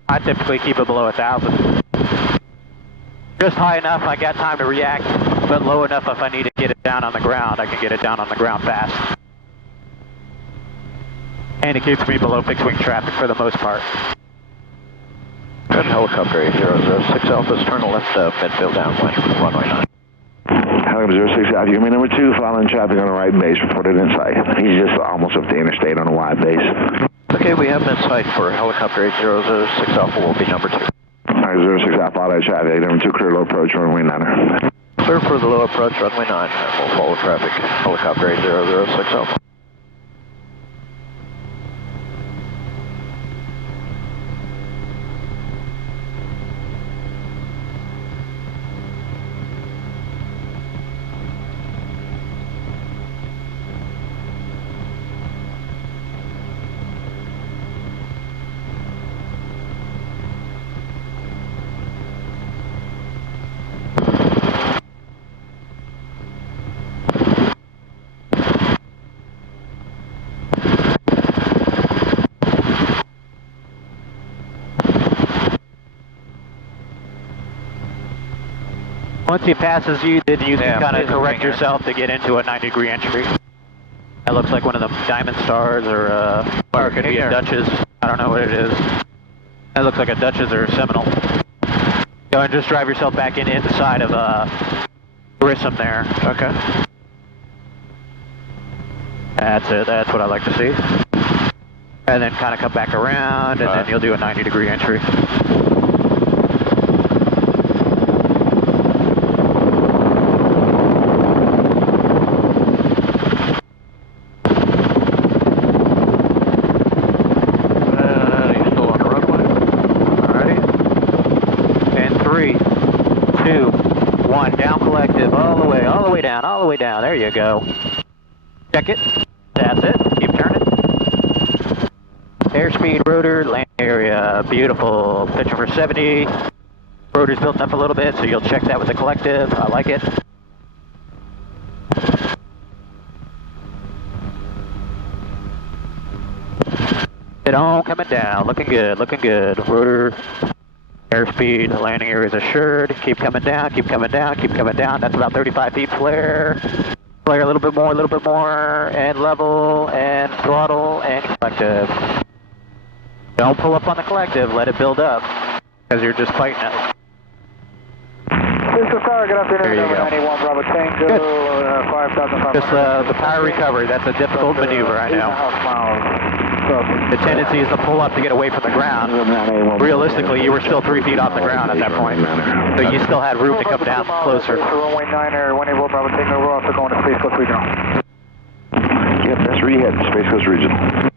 I typically keep it below 1,000. Just high enough I got time to react, but low enough if I need to get it down on the ground, I can get it down on the ground fast. And it keeps me below fixed wing traffic for the most part. Good, helicopter 8006 Alpha, turn left midfield downwind, runway 9. Helicopter 06 Alpha, you mean number 2, following traffic on the right base, reported in sight. He's just almost up the interstate on the wide base. Okay, we have in sight for helicopter 8006 Alpha will be number 2. Helicopter 06 Alpha, follow that traffic, number 2, clear low approach, runway 9. Clear for the low approach, runway 9, and we'll follow traffic. Helicopter 8006 Once he passes you, then you can kind of please correct hang on. yourself to get into a 90-degree entry. That looks like one of them Diamond Stars or Or it could be maybe a a- Dutchess. I don't know what it is. That looks like a Dutchess or a Seminole. Go and just drive yourself back in inside of Grissom there. Okay. That's it. That's what I like to see. And then kind of come back around, and then you'll do a 90-degree entry. You're still on the runway. Alrighty. And 3, 2, 1. Down collective. All the way down, all the way down. There you go. Check it. That's it. Keep turning. Airspeed, rotor, land area. Beautiful. Pitching for 70. Rotor's built up a little bit, so you'll check that with the collective. I like it. It all coming down. Looking good, looking good. Rotor, airspeed, landing area is assured. Keep coming down, keep coming down, keep coming down. That's about 35 feet flare. Flare a little bit more, and level, and throttle, and collective. Don't pull up on the collective, let it build up, because you're just fighting it. Mr. Tower, good afternoon. There you go. 91 Bravo Tango, Good. 5,500. Just the power recovery, that's a difficult maneuver, I know. 8.5 miles. The tendency is to pull up to get away from the ground. Realistically, you were still 3 feet off the ground at that point, so you still had room to come down closer. Runway 9 1 Bravo Tango, we're also going to Space Coast Regional. Yep, that's where you head, Space Coast Regional.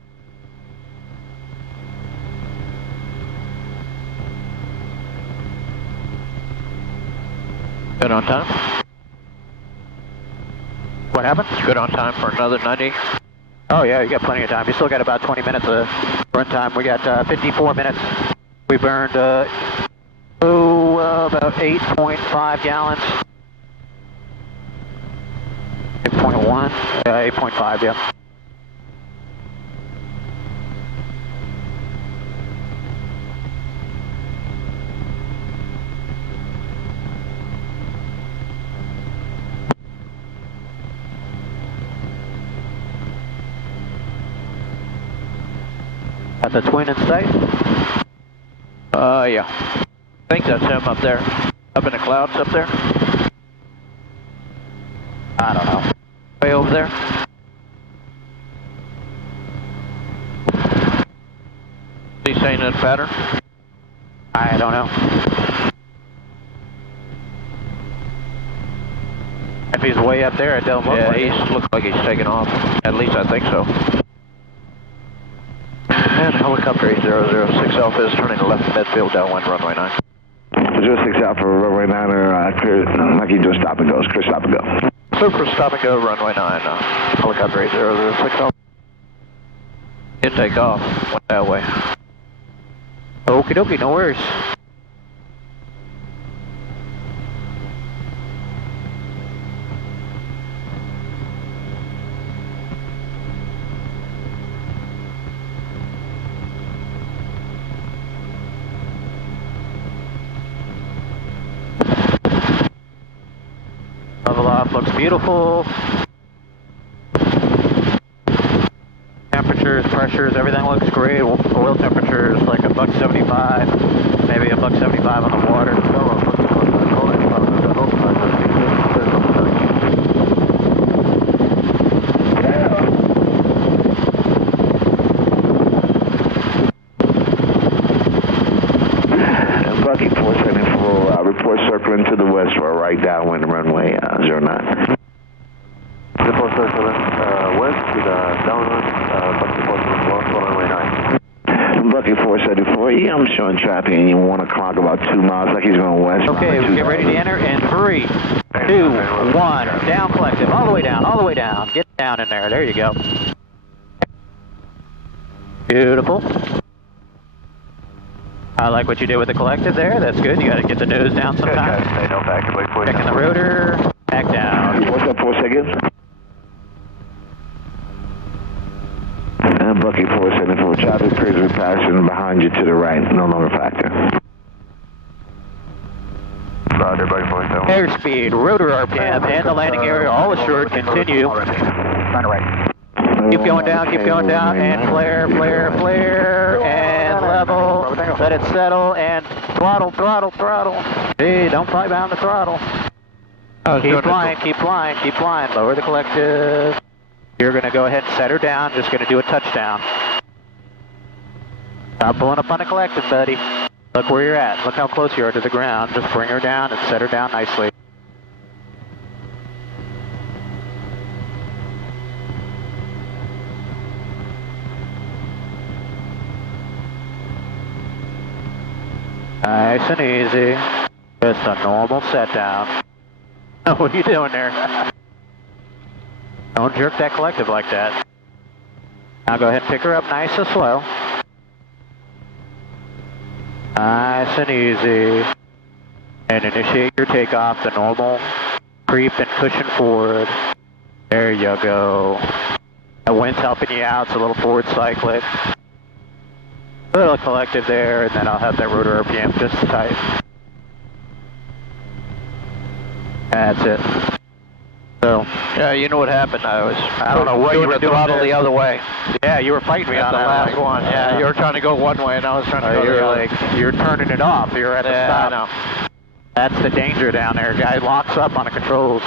Good on time. What happened? Good on time for another 90. Oh yeah, you got plenty of time. You still got about 20 minutes of run time. We got 54 minutes. We burned about 8.5 gallons. 8.1? 8.5, yeah. Got the twin in sight? Yeah. I think that's him up there. Up in the clouds up there. I don't know. Way over there. Is he saying that pattern? I don't know. If he's way up there, it don't look Yeah, like he it. looks like he's taking off. At least I think so. And helicopter 8006 Alpha is turning left midfield downwind runway 9. 06 Alpha, runway 9, clear, like you do a stop and go, it's clear stop and go. Clear for stop and go runway 9, helicopter 8006 Alpha. Did take off, went that way. Okie dokie, no worries. Level off looks beautiful. Temperatures, pressures, everything looks great. Oil temperatures like $1.75, maybe $1.75 on the water. Bucky 474, report circling to the west for a right downwind runway Well, yeah, I'm showing traffic and you 1 o'clock about 2 miles, like he's going west. Okay, we get ready to enter in 3, 2, 1. Down collective, all the way down, all the way down. Get down in there, there you go. Beautiful. I like what you did with the collective there, that's good. You got to get the nose down sometimes. Checking the rotor, back down. What's up, 4 seconds? And Bucky 474, traffic appears to be passing behind you to the right, no longer factor. Roger, Bucky 474. Airspeed, rotor RPM, and the landing area all assured, continue. Keep going down, and flare, flare, flare, and level. Let it settle, and throttle, throttle, throttle. Hey, don't fly behind the throttle. Keep flying, keep flying, keep flying. Lower the collective. You're going to go ahead and set her down, just going to do a touchdown. Stop pulling up on the collective, buddy. Look where you're at. Look how close you are to the ground. Just bring her down and set her down nicely. Nice and easy. Just a normal set down. What are you doing there? Don't jerk that collective like that. Now go ahead and pick her up nice and slow. Nice and easy. And initiate your takeoff, the normal creep and cushion forward. There you go. The wind's helping you out, it's a little forward cyclic. A little collective there, and then I'll have that rotor RPM just tight. That's it. So, yeah, you know what happened. I don't know what you were doing throttle the other way. Yeah, you were fighting me on the that last one. Yeah, you were trying to go one way, and I was trying to go the other. You're turning it off. You're at the stop. I know. That's the danger down there. Guy locks up on the controls.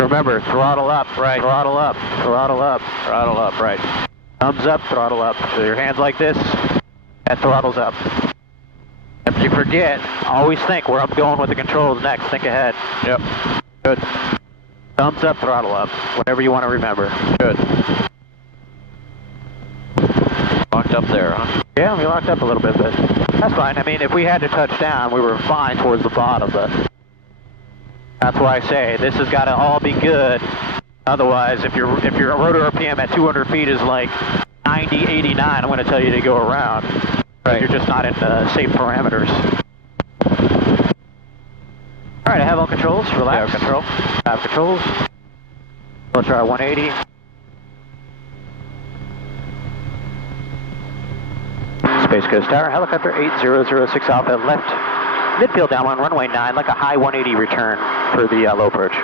Remember, throttle up, right? Throttle up, throttle up, throttle up, right? Thumbs up, throttle up. So your hands like this, that throttles up. If you forget, always think where I'm going with the controls next. Think ahead. Yep. Good. Thumbs up, throttle up. Whatever you want to remember. Good. Locked up there, huh? Yeah, we locked up a little bit, but that's fine. I mean, if we had to touch down, we were fine towards the bottom, but that's why I say this has got to all be good. Otherwise, if your rotor RPM at 200 feet is like 90, 89, I'm going to tell you to go around. Right. You're just not in the safe parameters. All right, I have all controls. Relax. Yeah, control. I have controls. Let's try 180. Space Coast Tower, helicopter 8006 Alpha, left midfield downwind, runway 9, like a high 180 return for the low approach.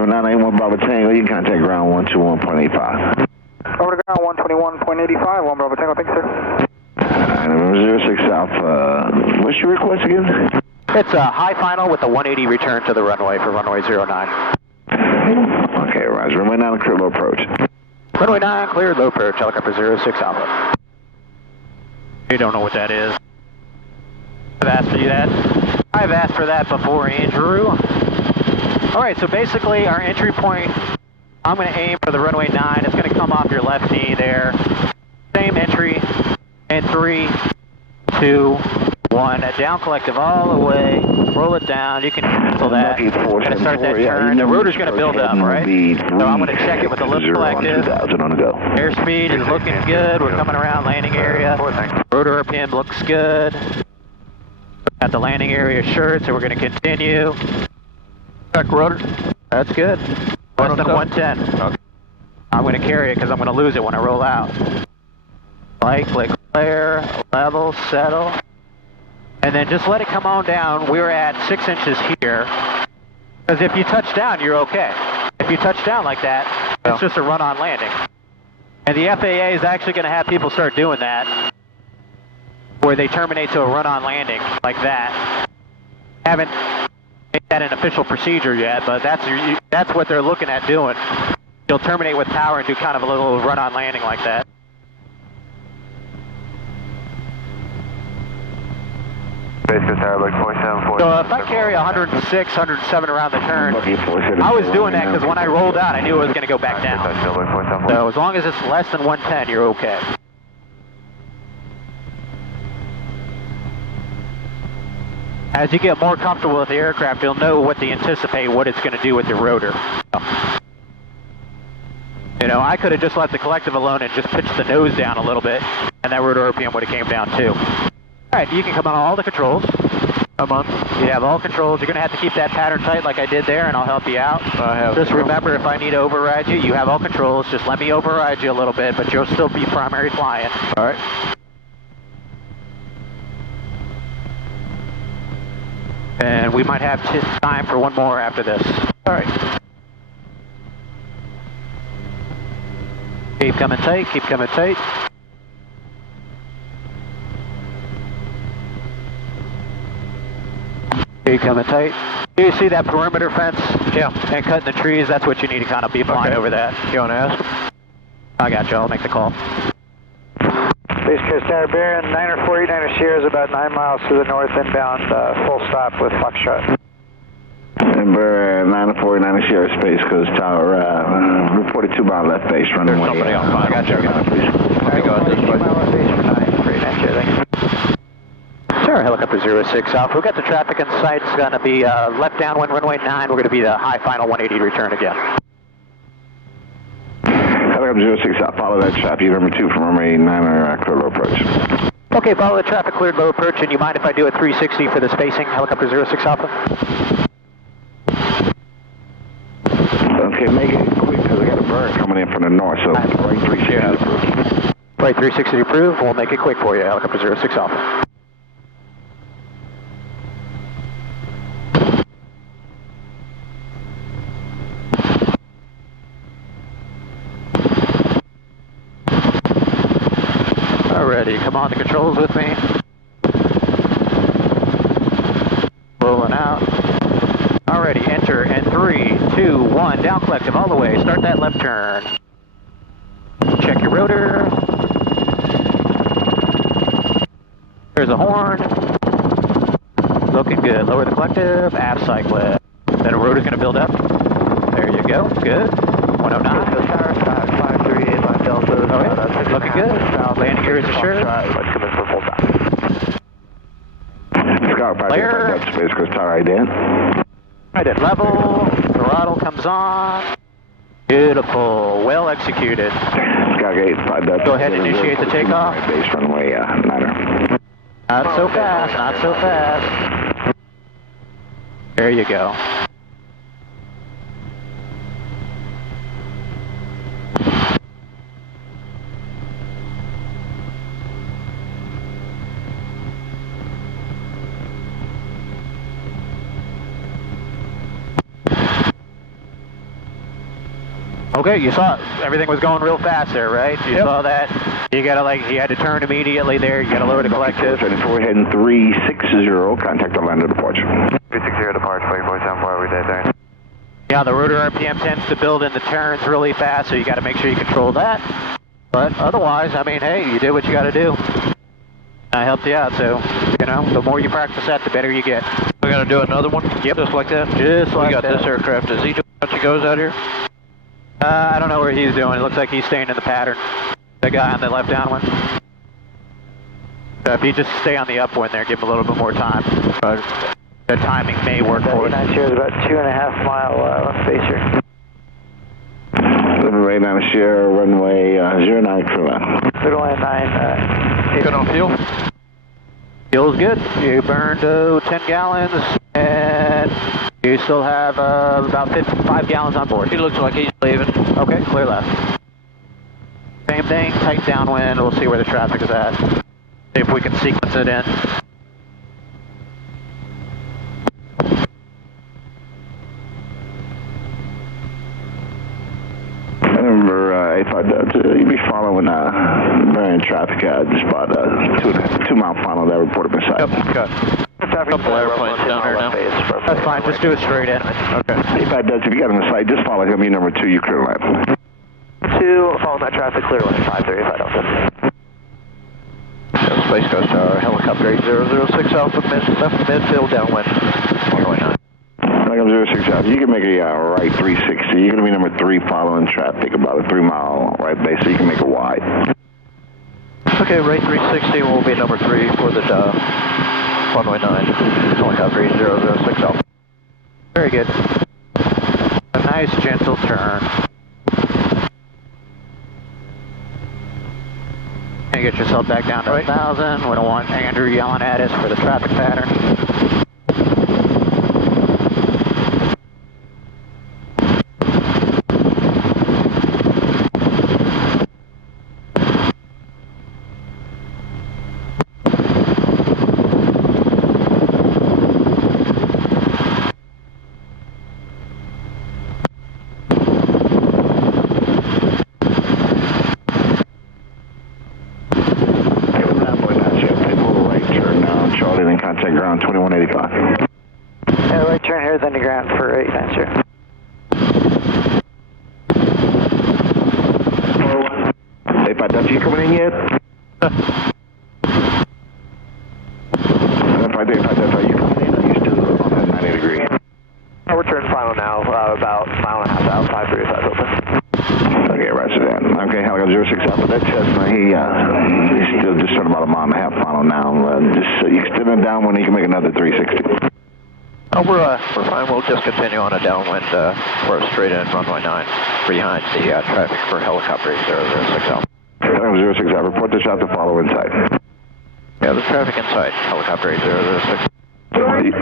981 Bravo Tango, you can contact ground 121.85. Over to ground 121.85, 1 Bravo Tango, thank you, sir. November 06 Alpha, what's your request again? It's a high final with a 180 return to the runway for runway 09. Okay, Roger, runway 9, clear low approach. Runway 9, cleared low approach, helicopter 06 Alpha. You don't know what that is. I've asked for you that. I've asked for that before, Andrew. Alright, so basically our entry point, I'm going to aim for the runway 9. It's going to come off your left knee there. Same entry. And 3, 2, 1. Down collective all the way. Roll it down. You can cancel that. Going to start that turn. The rotor's going to build up, right? So I'm going to check it with a little collective. Airspeed is looking good. We're coming around landing area. Rotor RPM looks good. Got the landing area assured, so we're going to continue. Check rotor. That's good. Less than 110. Okay. I'm going to carry it because I'm going to lose it when I roll out. Light, click, flare, level, settle. And then just let it come on down. We're at 6 inches here. Because if you touch down, you're okay. If you touch down like that, it's just a run-on landing. And the FAA is actually going to have people start doing that, where they terminate to a run-on landing like that. Haven't made that an official procedure yet, but that's what they're looking at doing. You'll terminate with power and do kind of a little run-on landing like that. Space Coast Tower, like 4740. So if I carry 106, 107 around the turn, I was doing that because when I rolled out, I knew it was going to go back down. So as long as it's less than 110, you're okay. As you get more comfortable with the aircraft, you'll know what to anticipate, what it's going to do with your rotor. You know, I could have just left the collective alone and just pitched the nose down a little bit, and that rotor RPM would have came down too. All right, you can come on all the controls. Come on. You have all controls. You're going to have to keep that pattern tight like I did there, and I'll help you out. Just remember, if I need to override you, you have all controls. Just let me override you a little bit, but you'll still be primary flying. All right. And we might have time for one more after this. All right. Keep coming tight, keep coming tight. Keep coming tight. You see that perimeter fence? Yeah. And cutting the trees, that's what you need to kind of be flying over that. You want to ask? I got you, I'll make the call. Space Coast Tower, Baron, 948 Sierra is about 9 miles to the north inbound, full stop with Foxtrot. Number 949 Sierra, Space Coast Tower, reported 2 mile left base, running There's somebody on fire. I got you. I go this way. 2 mile left base for 948 Sierra, thank you. Sure, helicopter 06 Alpha. We've got the traffic in sight. It's going to be left downwind runway 9. We're going to be the high final 180 return again. Helicopter 06 Alpha, follow that traffic, number 2 from runway 9 or clear low approach. Okay, follow the traffic, cleared low approach, and you mind if I do a 360 for the spacing, helicopter 06 Alpha? Okay, make it quick because I got a bird coming in from the north, so right 360 approved. Right 360 approved. We'll make it quick for you, helicopter 06 Alpha. Alrighty, come on the controls with me. Rolling out. Alrighty, enter in 3, 2, 1, down collective all the way. Start that left turn. Check your rotor. There's a horn. Looking good. Lower the collective, aft cyclist. Then a rotor's going to build up. There you go. Good. 109. Alright, looking good. Landing gear is assured. Let's come in for full stop. Scout, that's Space Coast Tower, ident. Right at level, throttle comes on. Beautiful, well executed. Scout Gate, Go ahead and initiate the takeoff. Base runway 9. Not so fast, not so fast. There you go. Okay, you saw everything was going real fast there, right? You saw that. You gotta you had to turn immediately there. You gotta lower the collective. 34 heading 360. Contact Orlando departure. 360 departure, 2474 every day there. Yeah, the rotor RPM tends to build in the turns really fast, so you gotta make sure you control that. But otherwise, I mean, hey, you did what you gotta do. I helped you out, so, you know, the more you practice that, the better you get. We gotta do another one? Yep. Just like that? Just like that. We got this aircraft. Does he do what he goes out here? I don't know where he's doing. It looks like he's staying in the pattern. The guy on the left downwind. If you just stay on the upwind there, give him a little bit more time. The timing may work for us. 9 Sierra is about 2.5 mile left base here. Runway 9 Sierra, runway 09 crew line. Middle line 9. Good on fuel? Fuel's good. You burned 10 gallons, and you still have about 5 gallons on board. He looks like he's leaving. Okay, clear left. Same thing, tight downwind. We'll see where the traffic is at. See if we can sequence it in. Number 85, you'll be following bearing traffic just about 2 mile final that reported by site. Yep, got a couple airplanes down here now. That's fine, just do it straight in. Okay. 85 does, if you got on the site, just follow him, you number 2, you clear line. 2, following that traffic, clear line 535 Delta. Space Coast Tower, helicopter 8006 Alpha, midfield downwind, runway 9. Helicopter 06 Alpha, you can make a right 360. You're going to be number 3 following traffic, about a 3-mile right base, so you can make it wide. Okay, right 360 will be number 3 for the runway 9, helicopter 8006 Alpha. Very good. A nice gentle turn. And get yourself back down to 1,000. We don't want Andrew yelling at us for the traffic pattern. Contact ground 2185. Yeah, right turn here, then to ground for 890. 85 Delta, you coming in yet? 85 Delta, are you coming in? Are you still on that 90 degree? We're turn final now, about a mile and a half out, 535 open. Okay, roger that. Okay, helicopter 06 Alpha, that Cessna, he's still just sort of about a mile and a half final now. You extend it down when you can make another 360. Oh, we're fine. We'll just continue on a downwind for a straight in runway 9 behind the traffic for helicopter 8006 Alpha. Helicopter 06 Alpha, report the shot to follow inside. Yeah, there's traffic inside, helicopter 8006.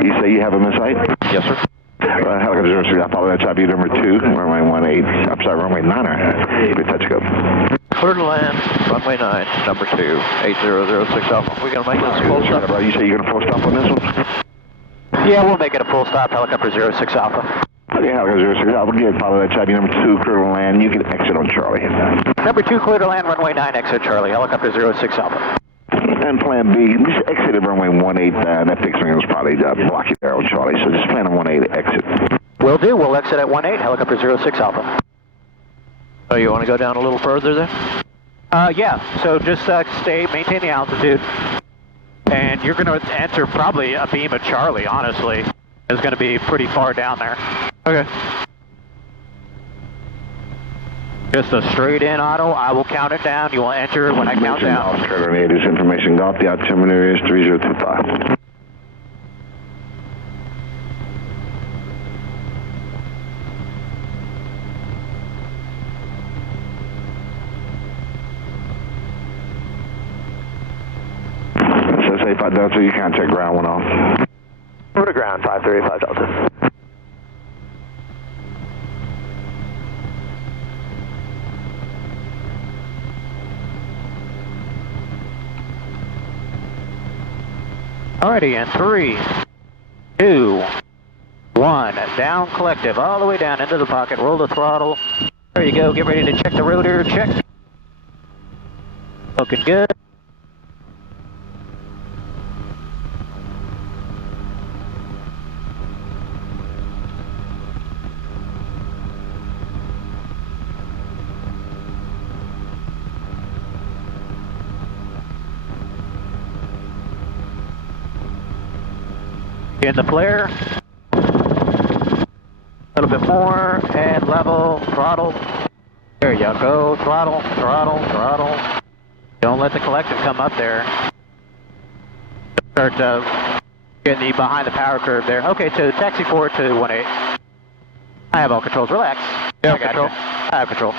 You say you have him in sight? Yes, sir. Helicopter 06 Alpha, follow that shot, number 2, runway 18. I'm sorry, runway 9er. Good touch, go. Clear to land, runway 9, number 2, 8006 Alpha. We're going to make this full stop. You say you're going to full stop on this one? Yeah, we'll make it a full stop, helicopter 06 Alpha. Okay, helicopter 06 Alpha, again, follow that shot, number 2, clear to land. You can exit on Charlie. Number 2, clear to land, runway 9, exit Charlie, helicopter 06 Alpha. And plan B, just exit at runway 18. That fixed wing was probably blocking there on Charlie, so just plan on 18 exit. Will do. We'll exit at 18, helicopter 06 Alpha. Oh, you want to go down a little further there? Yeah, so just maintain the altitude. And you're going to enter probably a beam of Charlie, honestly. It's going to be pretty far down there. Okay. Just a straight in auto. I will count it down. You will enter when I count down. Coordinators information golf. The altimeter is 3025. SS85 Delta, you contact ground 1 off. Over to ground, 535 Delta. Alrighty, and 3, 2, 1, down collective, all the way down into the pocket, roll the throttle. There you go, get ready to check the rotor, check. Looking good. In the flare, a little bit more, and level, throttle. There you go, throttle, throttle, throttle. Don't let the collective come up there. Start getting behind the power curve there. Okay, so taxi forward to 18. I have all controls, relax. Yeah, I got control. you. I have control.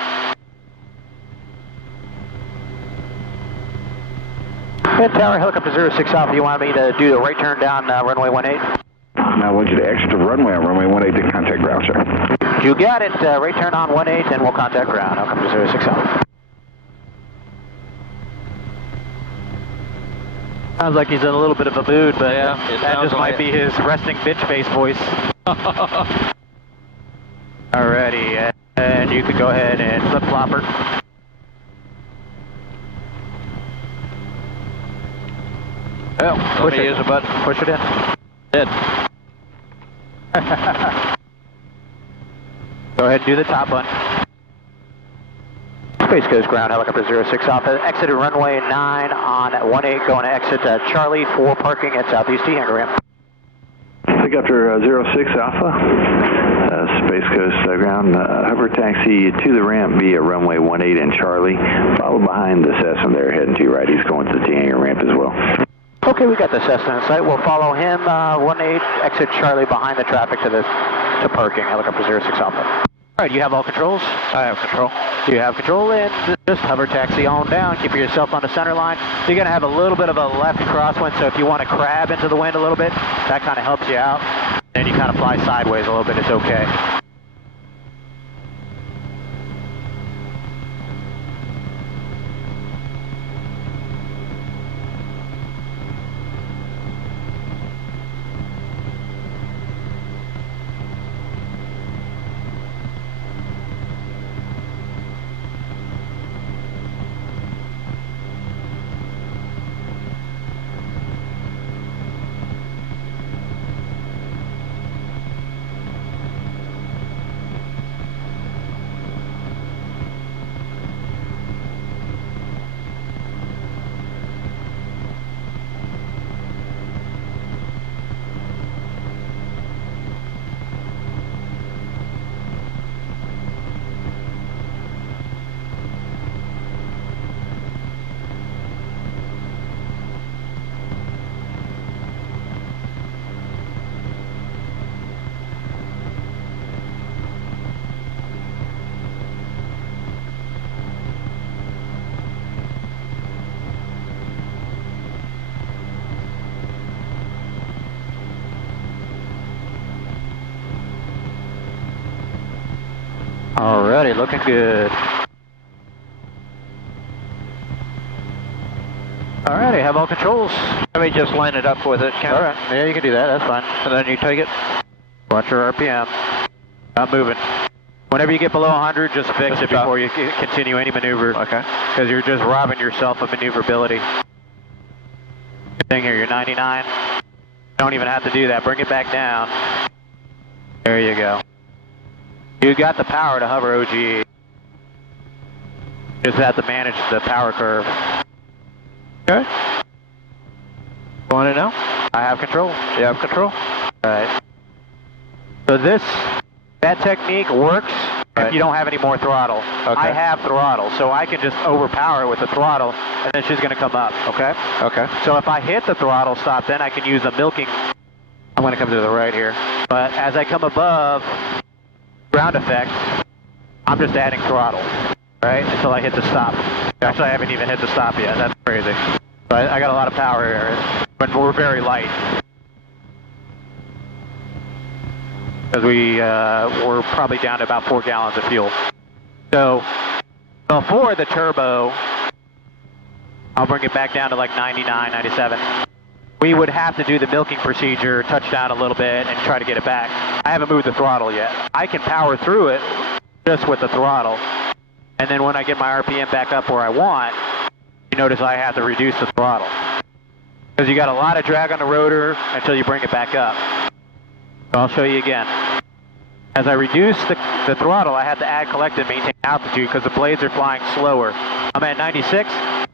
Head tower, helicopter 06 Alpha, you want me to do the right turn down runway 18? Now I want you to exit the runway on runway 18 to contact ground, sir. You got it. Right turn on 18, and we'll contact ground. Helicopter 06 Alpha. Sounds like he's in a little bit of a mood, but Yeah, that just might be his resting bitch face voice. Alrighty, and you can go ahead and flip flopper. Oh, Let me use a button. Push it in. Did. Go ahead and do the top button. Space Coast ground, helicopter 06 Alpha, exited runway 9 on 18, going to exit Charlie for parking at Southeast T hangar ramp. Helicopter 06 Alpha, Space Coast ground, hover taxi to the ramp via runway 18 and Charlie, follow behind the Cessna there, heading to your right. He's going to the T hangar ramp as well. Okay, we got the Cessna in sight. We'll follow him, 18, exit Charlie behind the traffic to parking, helicopter 06 Alpha. All right, you have all controls? I have control. You have control, and just hover taxi on down, keep yourself on the center line. You're going to have a little bit of a left crosswind, so if you want to crab into the wind a little bit, that kind of helps you out. And you kind of fly sideways a little bit, it's okay. Alrighty, looking good. Alrighty, have all controls. Let me just line it up with it, Ken. Alright, yeah, you can do that, that's fine. And then you take it. Watch your RPM. Not moving. Whenever you get below 100, just fix it before you continue any maneuver. Okay. Because you're just robbing yourself of maneuverability. Good thing here, you're 99. Don't even have to do that. Bring it back down. There you go. You got the power to hover OGE. Just have to manage the power curve. Okay. Want it now? I have control. You have control? Alright. So that technique works if you don't have any more throttle. Okay. I have throttle, so I can just overpower it with the throttle, and then she's going to come up, okay? Okay. So if I hit the throttle stop, then I can use the milking. I'm going to come to the right here. But as I come above ground effect, I'm just adding throttle, right, until I hit the stop. Actually, I haven't even hit the stop yet. That's crazy. But I got a lot of power here, but we're very light. Because we're probably down to about 4 gallons of fuel. So before the turbo, I'll bring it back down to like 99, 97. We would have to do the milking procedure, touch down a little bit, and try to get it back. I haven't moved the throttle yet. I can power through it just with the throttle. And then when I get my RPM back up where I want, you notice I have to reduce the throttle. Because you got a lot of drag on the rotor until you bring it back up. So I'll show you again. As I reduce the throttle, I have to add collective and maintain altitude because the blades are flying slower. I'm at 96.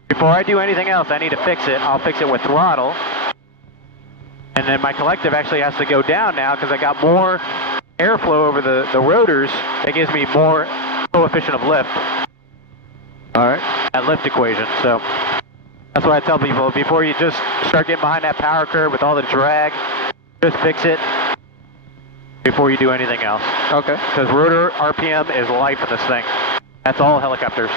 Before I do anything else, I need to fix it. I'll fix it with throttle. And then my collective actually has to go down now because I got more airflow over the rotors. That gives me more coefficient of lift. All right. That lift equation. So that's what I tell people. Before you just start getting behind that power curve with all the drag, just fix it before you do anything else. Okay. Because rotor RPM is life in this thing. That's all helicopters.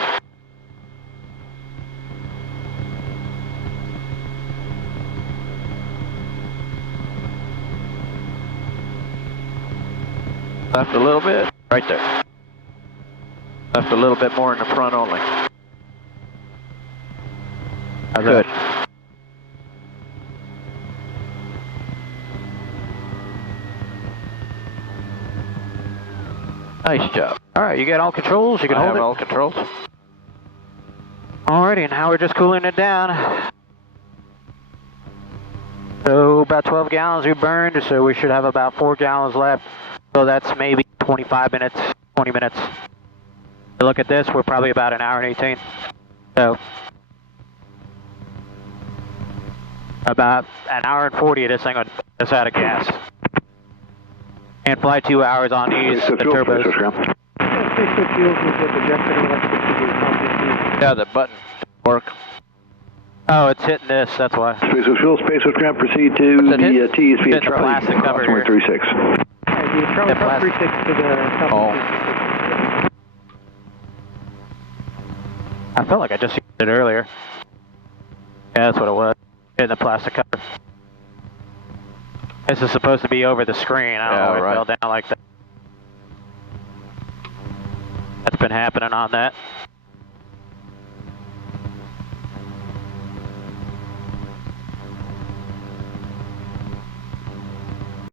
Left a little bit. Right there. Left a little bit more in the front only. Good. Nice job. All right, you got all controls. You can I hold have it. all controls. Alrighty, and now we're just cooling it down. So about 12 gallons we burned, so we should have about 4 gallons left. So that's maybe 25 minutes, 20 minutes. Look at this, we're probably about an hour and 18. So, about an hour and 40 of this thing is out of gas. Can't fly 2 hours on these, the turbos. Yeah, the button work. Oh, it's hitting this, that's why. Space with fuel, Space with ground, proceed to the TSP Hit at the Charlie, plastic cover cross here. 36. Charlie, Yeah, 36 to the Oh. I felt like I just used it earlier. Yeah, that's what it was. Hitting the plastic cover. This is supposed to be over the screen. I don't know why it fell down like that. That's been happening on that.